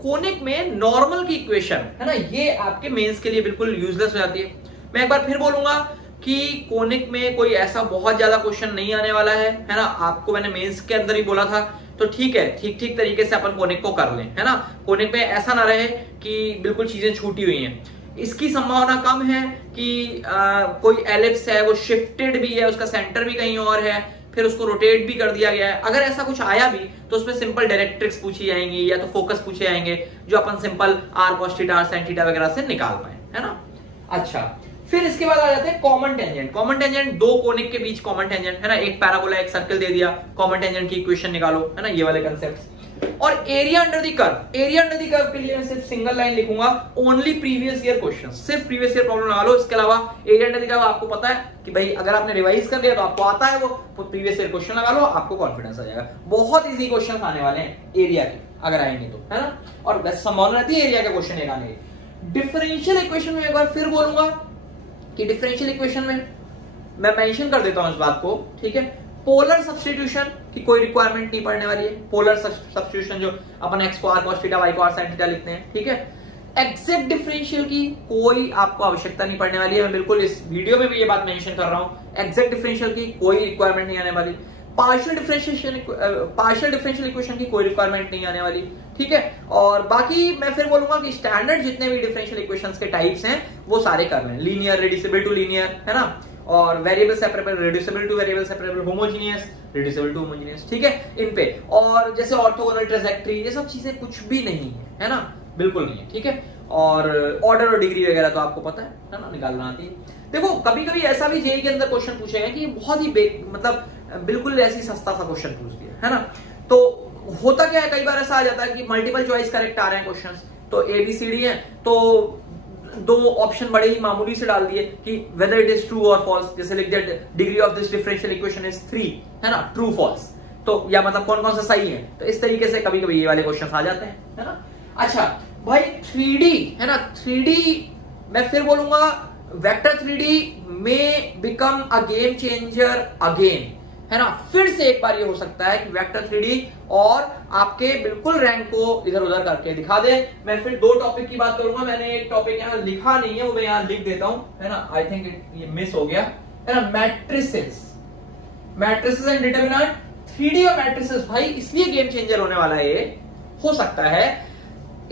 कोनिक में नॉर्मल की इक्वेशन, है ना, ये आपके मेंस के लिए बिल्कुल यूजलेस हो जाती है। मैं एक बार फिर बोलूंगा कि कोनिक में कोई ऐसा बहुत ज्यादा क्वेश्चन नहीं आने वाला है ना। आपको मैंने मेंस के अंदर ही बोला था, तो ठीक है, ठीक तरीके से अपन कोनिक को कर लें, है ना। कोनिक में ऐसा ना रहे कि बिल्कुल चीजें छूटी हुई हैं। इसकी संभावना कम है कि कोई एलिप्स है वो शिफ्टेड भी है, उसका सेंटर भी कहीं और है, फिर उसको रोटेट भी कर दिया गया है। अगर ऐसा कुछ आया भी तो उसमें सिंपल डायरेक्ट्रिक्स पूछी जाएंगी या तो फोकस पूछे जाएंगे, जो अपन simple r cos theta, sin theta वगैरह से निकाल पाए, है ना। अच्छा, फिर इसके बाद आ जाते हैं common tangent. Common tangent, 2 conic के बीच कॉमन टेंजेंट, है ना। एक पैराबोला, एक सर्कल दे दिया, कॉमन टेंजेंट की इक्वेशन निकालो, है ना, ये वाले कंसेप्ट्स। और area under the curve, area under the curve के लिए मैं सिर्फ सिंगल लाइन लिखूंगा, ओनली प्रीवियस ईयर क्वेश्चन, सिर्फ प्रीवियस ईयर प्रॉब्लम लगा लो। इसके अलावा एरिया अंडर द कर्व आपको पता है कि भाई अगर आपने रिवाइज कर लिया तो आपको आता है, वो प्रीवियस ईयर क्वेश्चन लगा लो, आपको कॉन्फिडेंस आ जाएगा। बहुत इजी क्वेश्चन आने वाले हैं एरिया के, अगर आएंगे तो, है ना। और बस संभावना रहती है एरिया के क्वेश्चन एक आने की। डिफरेंशियल इक्वेशन में एक बार फिर बोलूंगा कि डिफरेंशियल इक्वेशन में मैं मेंशन कर देता हूं इस बात को, ठीक है। पोलर सब्स्टिट्यूशन की कोई रिक्वायरमेंट नहीं पड़ने वाली है। पोलर सब्स्टिट्यूशन जो अपन x को r cos थीटा, y को r sin थीटा लिखते हैं, ठीक है। एग्जैक्ट डिफरेंशियल की कोई आपको आवश्यकता नहीं पड़ने वाली है। मैं बिल्कुल इस वीडियो में भी ये बात मेंशन कर रहा हूं, एग्जैक्ट डिफरेंशियल की कोई रिक्वायरमेंट नहीं आने वाली। पार्शियल डिफरेंशियल इक्वेशन की कोई रिक्वायरमेंट नहीं आने वाली, ठीक है। और बाकी मैं फिर बोलूंगा कि स्टैंडर्ड जितने भी डिफरेंशियल इक्वेशंस के टाइप्स हैं वो सारे कर रहे हैं। लीनियर, रिड्यूसिबल टू लीनियर, है ना, और variable separable, reducible to variable separable, homogeneous, reducible to homogeneous, ठीक है, इन पे। और जैसे ऑर्थोगोनल ट्रांजैक्टरी, ये सब चीजें कुछ भी नहीं है ना, बिल्कुल नहीं है, ठीक है। और ऑर्डर और डिग्री वगैरह तो आपको पता है ना, निकालना आती है। देखो कभी कभी ऐसा भी जेईई के अंदर क्वेश्चन पूछेगा कि बहुत ही मतलब बिल्कुल ऐसी सस्ता सा क्वेश्चन पूछ दिया, है ना। तो होता क्या है, कई बार ऐसा आ जाता है कि मल्टीपल चॉइस करेक्ट आ रहे हैं क्वेश्चंस, तो ABCD है, तो 2 ऑप्शन बड़े ही मामूली से डाल दिए कि वेदर इट इज ट्रू और फॉल्स। जैसे लिख दिया degree of this differential equation is 3, है ना, ट्रू फॉल्स, तो या मतलब कौन कौन सा सही है। तो इस तरीके से कभी कभी ये वाले क्वेश्चन आ जाते हैं, है ना। अच्छा भाई 3D, है ना, 3D मैं फिर बोलूंगा वेक्टर 3D में become a game changer again, है ना। फिर से एक बार ये हो सकता है कि वेक्टर 3D और आपके बिल्कुल रैंक को इधर उधर करके दिखा दे। मैं फिर 2 टॉपिक की बात करूंगा, मैंने एक टॉपिक यहाँ लिखा नहीं है, वो मैं यहाँ लिख देता हूं, है ना। आई थिंक ये मिस हो गया, है ना। मैट्रिसेस एंड डिटरमिनेंट, 3D और मैट्रिसेस भाई इसलिए गेम चेंजर होने वाला है। ये हो सकता है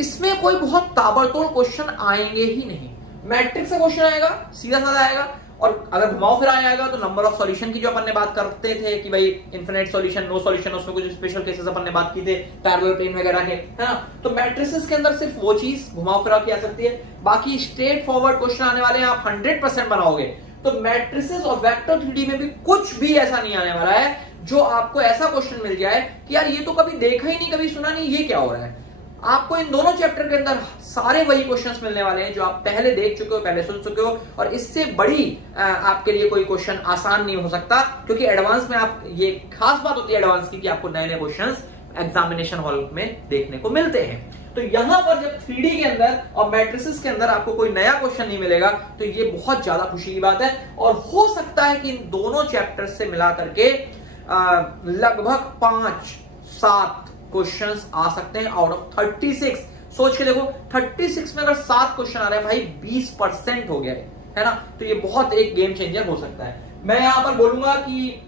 इसमें कोई बहुत ताबड़तोड़ क्वेश्चन आएंगे ही नहीं। मैट्रिक्स से क्वेश्चन आएगा, सीधा साधा आएगा, और अगर घुमाओ फिरा आएगा तो नंबर ऑफ सॉल्यूशन की जो अपन ने बात करते थे कि भाई इन्फिनिट सॉल्यूशन, नो सॉल्यूशन, उसमें कुछ स्पेशल केसेस अपन ने बात की थे पैरेलल प्लेन वगैरह के, है ना। तो मैट्रिसेस के अंदर सिर्फ वो चीज घुमाओ फिरा की आ सकती है, बाकी स्ट्रेट फॉरवर्ड क्वेश्चन आने वाले हैं, आप 100% बनाओगे। तो मैट्रिसेस और वेक्टर 3D में भी कुछ भी ऐसा नहीं आने वाला है जो आपको ऐसा क्वेश्चन मिल जाए कि यार ये तो कभी देखा ही नहीं, कभी सुना नहीं, ये क्या हो रहा है। आपको इन दोनों चैप्टर के अंदर सारे वही क्वेश्चंस मिलने वाले हैं जो आप पहले देख चुके हो, पहले सुन चुके हो, और इससे बड़ी आपके लिए कोई क्वेश्चन आसान नहीं हो सकता, क्योंकि एडवांस में आप, ये खास बात होती है एडवांस की कि आपको नए नए क्वेश्चंस एग्जामिनेशन हॉल में देखने को मिलते हैं। तो यहां पर जब 3D के अंदर और मैट्रिसेस के अंदर आपको कोई नया क्वेश्चन नहीं मिलेगा तो ये बहुत ज्यादा खुशी की बात है। और हो सकता है कि इन दोनों चैप्टर से मिला करके लगभग 5-7 क्वेश्चंस आ सकते हैं आउट ऑफ 36। सोच के देखो 36 में अगर 7 क्वेश्चन आ रहे हैं भाई 20% हो गया है ना। तो ये बहुत एक गेम चेंजर हो सकता है। मैं यहां पर बोलूंगा कि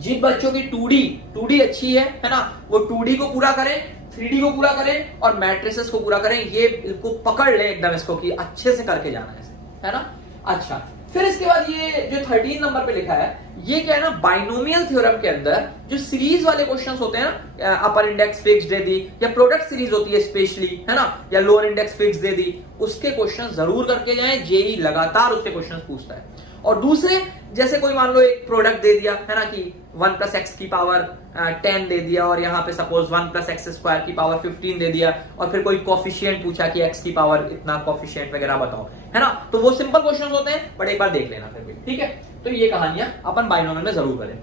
जिन बच्चों की 2D अच्छी है ना, वो 2D को पूरा करें, 3D को पूरा करें और मैट्रिसेस को पूरा करें। ये इनको पकड़ ले एकदम इसको कि अच्छे से करके जाना है ना। अच्छा, फिर इसके बाद ये जो 13 नंबर पे लिखा है, ये क्या है ना, बाइनोमियल थ्योरम के अंदर जो सीरीज वाले क्वेश्चंस होते हैं ना, अपर इंडेक्स फिक्स दे दी या प्रोडक्ट सीरीज होती है स्पेशली, है ना, या लोअर इंडेक्स फिक्स दे दी, उसके क्वेश्चन जरूर करके जाएं। जेई लगातार उसके क्वेश्चन पूछता है। और दूसरे, जैसे कोई मान लो एक प्रोडक्ट दे दिया है ना कि 1 + x की पावर 10 दे दिया, और यहाँ पे सपोज 1 + x² की पावर 15 दे दिया, और फिर कोई कोफिशिएंट पूछा कि x की पावर इतना कोफिशिएंट वगैरह बताओ, है ना। तो वो सिंपल क्वेश्चंस होते हैं, बट एक बार देख लेना फिर भी, ठीक है। तो ये कहानियां अपन बाइनोमियल में जरूर करें।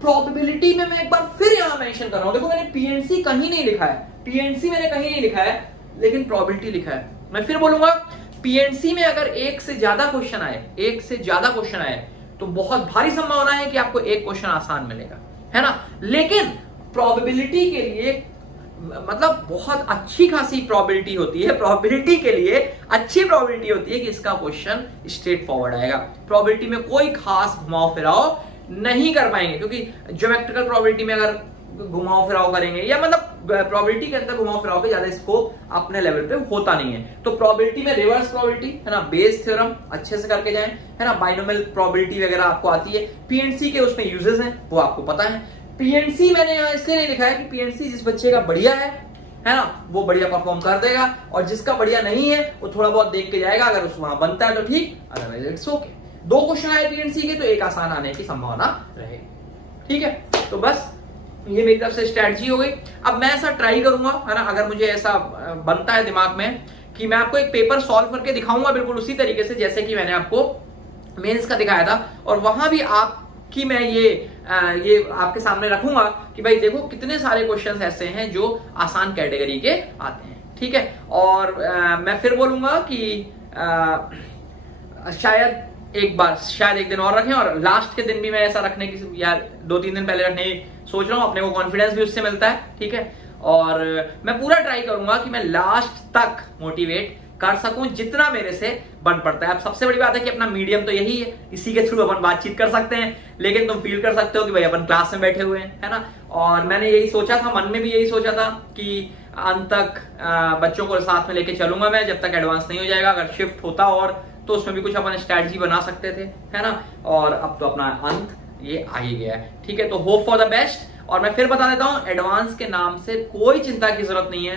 प्रोबेबिलिटी में मैं एक बार फिर यहां मेंशन कर रहा हूं, देखो मैंने पीएनसी कहीं नहीं लिखा है, पीएनसी मैंने कहीं नहीं लिखा है, लेकिन प्रोबेबिलिटी लिखा है। मैं फिर बोलूंगा, पीएनसी में अगर एक से ज्यादा क्वेश्चन आए तो बहुत भारी संभावना है कि आपको एक क्वेश्चन आसान मिलेगा, है ना। लेकिन प्रोबेबिलिटी के लिए मतलब बहुत अच्छी खासी प्रोबेबिलिटी होती है, प्रोबेबिलिटी के लिए अच्छी प्रोबेबिलिटी होती है कि इसका क्वेश्चन स्ट्रेट फॉरवर्ड आएगा। प्रोबेबिलिटी में कोई खास घुमाव फिराव नहीं कर पाएंगे, क्योंकि ज्योमेट्रिकल प्रोबेबिलिटी में अगर घुमाव फिराव करेंगे, या मतलब प्रोबेबिलिटी के अंदर घुमाव फिराव के ज्यादा स्कोप अपने लेवल पे होता नहीं है। तो प्रोबेबिलिटी में रिवर्स प्रोबेबिलिटी, है ना, बेस थ्योरम अच्छे से करके जाएं, है ना, बाइनोमियल प्रोबेबिलिटी वगैरह आपको आती है। पीएनसी के उसमें यूजेस हैं, वो आपको पता है। पीएनसी मैंने यहां इसलिए नहीं लिखा है कि पीएनसी जिस बच्चे का बढ़िया है ना, वो बढ़िया परफॉर्म कर देगा, और जिसका बढ़िया नहीं है वो थोड़ा बहुत देख के जाएगा, अगर उस वहां बनता है तो ठीक, अदरवाइज इट्स ओके। 2 क्वेश्चन आए पीएनसी के तो एक आसान आने की संभावना रहेगी, ठीक है। तो बस ये मेरी तरफ से स्ट्रेटजी हो गई। अब मैं ऐसा ट्राई करूंगा, है ना, अगर मुझे ऐसा बनता है दिमाग में कि मैं आपको एक पेपर सॉल्व करके दिखाऊंगा बिल्कुल उसी तरीके से जैसे कि मैंने आपको मेंस का दिखाया था, और वहां भी आपकी मैं ये आपके सामने रखूंगा कि भाई देखो कितने सारे क्वेश्चंस ऐसे हैं जो आसान कैटेगरी के आते हैं, ठीक है। और मैं फिर बोलूंगा कि शायद एक दिन और रखें, और लास्ट के दिन भी मैं ऐसा रखने की, या 2-3 दिन पहले रखने की सोच रहा हूं, अपने को कॉन्फिडेंस भी उससे मिलता है, ठीक है। और मैं पूरा ट्राई करूंगा कि मैं लास्ट तक मोटिवेट कर सकूं जितना मेरे से बन पड़ता है। अब सबसे बड़ी बात है कि अपना मीडियम तो यही है, इसी के थ्रू अपन बातचीत कर सकते हैं, लेकिन तुम फील कर सकते हो कि भाई अपन क्लास में बैठे हुए हैं, है ना। और मैंने यही सोचा था, मन में भी यही सोचा था कि अंत तक बच्चों को साथ में लेके चलूंगा मैं, जब तक एडवांस नहीं हो जाएगा। अगर शिफ्ट होता और तो उसमें भी कुछ अपन स्ट्रैटेजी बना सकते थे, है ना। और अब तो अपना अंत ये आ ही गया है, ठीक है। तो होप फॉर द बेस्ट। और मैं फिर बता देता हूं, एडवांस के नाम से कोई चिंता की जरूरत नहीं है।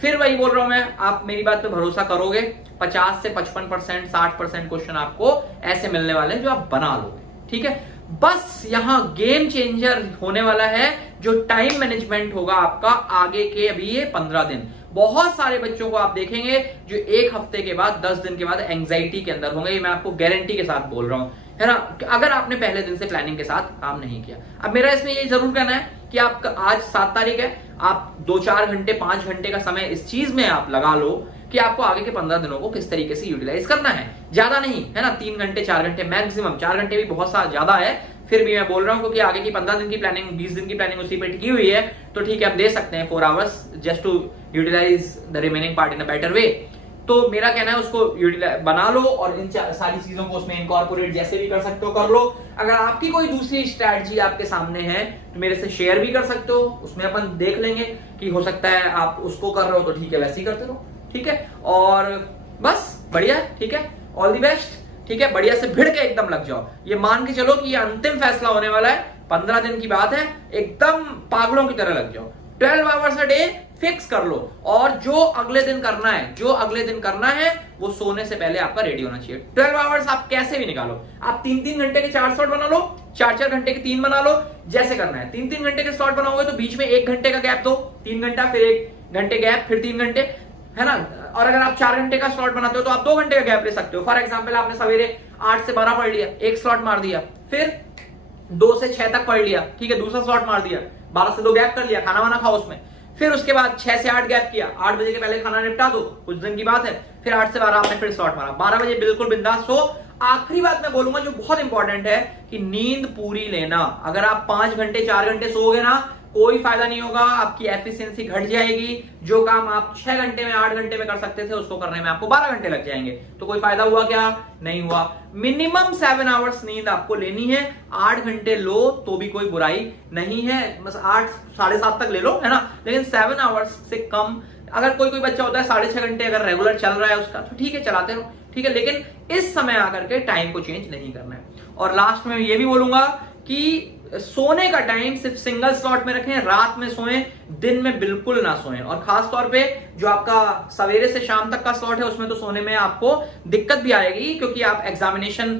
फिर वही बोल रहा हूं मैं, आप मेरी बात पे भरोसा करोगे, 50 से 55%, 60% क्वेश्चन आपको ऐसे मिलने वाले हैं जो आप बना लोगे, ठीक है। बस यहां गेम चेंजर होने वाला है जो टाइम मैनेजमेंट होगा आपका आगे के अभी ये 15 दिन। बहुत सारे बच्चों को आप देखेंगे जो 1 हफ्ते के बाद, 10 दिन के बाद एंग्जाइटी के अंदर होंगे, ये मैं आपको गारंटी के साथ बोल रहा हूं, है ना, अगर आपने पहले दिन से प्लानिंग के साथ काम नहीं किया। अब मेरा इसमें ये जरूर कहना है कि आपका आज 7 तारीख है, आप 2-4 घंटे 5 घंटे का समय इस चीज में आप लगा लो कि आपको आगे के 15 दिनों को किस तरीके से यूटिलाइज करना है। ज्यादा नहीं, है ना, 3 घंटे 4 घंटे मैक्सिमम, 4 घंटे भी बहुत सा ज्यादा है, फिर भी मैं बोल रहा हूं क्योंकि आगे की 15 दिन की प्लानिंग, 20 दिन की प्लानिंग उसी पे टिकी हुई है, तो ठीक है, हम दे सकते हैं 4 hours just to utilise the remaining part in a better way. तो मेरा कहना है उसको बना लो और इन सारी चीजों को उसमें इनकॉर्पोरेट जैसे भी कर सकते हो कर लो। अगर आपकी कोई दूसरी स्ट्रैटेजी आपके सामने है तो मेरे से शेयर भी कर सकते हो, उसमें अपन देख लेंगे कि हो सकता है आप उसको कर रहे हो तो ठीक है, वैसे ही करते रहो, ठीक है। और बस बढ़िया, ठीक है, ऑल द बेस्ट। ठीक है, बढ़िया से भिड़ के एकदम लग जाओ। ये मान के चलो कि ये अंतिम फैसला होने वाला है, 15 दिन की बात है, एकदम पागलों की तरह लग जाओ। 12 आवर्स अ डे फिक्स कर लो, और जो अगले दिन करना है वो सोने से पहले आपका रेडी होना चाहिए। 12 आवर्स आप कैसे भी निकालो, आप 3-3 घंटे के 4 स्लॉट बना लो, 4-4 घंटे के 3 बना लो, जैसे करना है। 3-3 घंटे के स्लॉट बनाओगे तो बीच में 1 घंटे का गैप दो, 3 घंटा, फिर 1 घंटे गैप, फिर 3 घंटे, है ना। और अगर आप 4 घंटे का स्लॉट बनाते हो तो आप 2 घंटे का गैप ले सकते हो। फॉर एग्जाम्पल आपने सवेरे 8 से 12 पढ़ लिया, 1 स्लॉट मार दिया, फिर 2 से 6 तक पढ़ लिया, ठीक है, दूसरा स्लॉट मार दिया, 12 से 2 गैप कर लिया, खाना वाना खाओ उसमें, फिर उसके बाद 6 से 8 गैप किया, 8 बजे के पहले खाना निपटा दो, कुछ दिन की बात है, फिर 8 से 12 आपने फिर स्लॉट मारा, 12 बजे बिल्कुल बिंदास सो। आखिरी बात मैं बोलूंगा जो बहुत इंपॉर्टेंट है कि नींद पूरी लेना। अगर आप 5 घंटे 4 घंटे सोओगे ना, कोई फायदा नहीं होगा, आपकी एफिशिएंसी घट जाएगी। जो काम आप 6 घंटे में 8 घंटे में कर सकते थे उसको करने में आपको 12 घंटे लग जाएंगे, तो कोई फायदा हुआ क्या? नहीं हुआ। मिनिमम 7 आवर्स नींद आपको लेनी है, 8 घंटे लो तो भी कोई बुराई नहीं है, बस 8 साढ़े 7 तक ले लो, है ना, लेकिन 7 आवर्स से कम। अगर कोई बच्चा होता है 6.5 घंटे अगर रेगुलर चल रहा है उसका, तो ठीक है, चलाते रहो, ठीक है, लेकिन इस समय आकर के टाइम को चेंज नहीं करना है। और लास्ट में ये भी बोलूंगा कि सोने का टाइम सिर्फ सिंगल स्लॉट में रखें, रात में सोएं, दिन में बिल्कुल ना सोएं। और खास तौर पे जो आपका सवेरे से शाम तक का स्लॉट है उसमें तो सोने में आपको दिक्कत भी आएगी, क्योंकि आप एग्जामिनेशन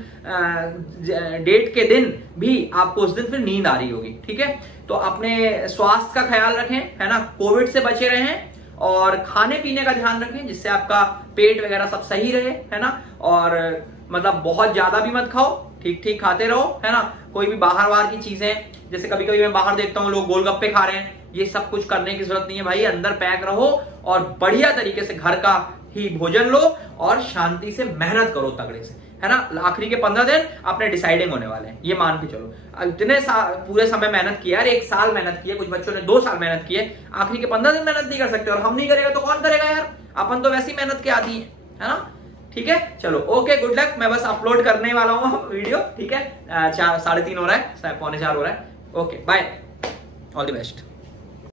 डेट के दिन भी आपको उस दिन फिर नींद आ रही होगी, ठीक है। तो अपने स्वास्थ्य का ख्याल रखें, है ना, कोविड से बचे रहें, और खाने पीने का ध्यान रखें जिससे आपका पेट वगैरह सब सही रहे, है ना। और मतलब बहुत ज्यादा भी मत खाओ, ठीक ठीक खाते रहो, है ना। कोई भी बाहर की चीजें, जैसे कभी कभी मैं बाहर देखता हूँ लोग गोलगप्पे खा रहे हैं, ये सब कुछ करने की जरूरत नहीं है भाई। अंदर पैक रहो और बढ़िया तरीके से घर का ही भोजन लो और शांति से मेहनत करो तगड़े से, है ना। आखिरी के 15 दिन अपने डिसाइडिंग होने वाले हैं, ये मान के चलो। इतने पूरे समय मेहनत किया यार, 1 साल मेहनत की है, कुछ बच्चों ने 2 साल मेहनत की है, आखिरी के 15 दिन मेहनत नहीं कर सकते, और हम नहीं करेगा तो कौन करेगा यार, अपन तो वैसी मेहनत के आती है ना। ठीक है, चलो ओके, गुड लक। मैं बस अपलोड करने वाला हूँ वीडियो, ठीक है, 3:30 हो रहा है, 3:45 हो रहा है। Okay, bye, all the best.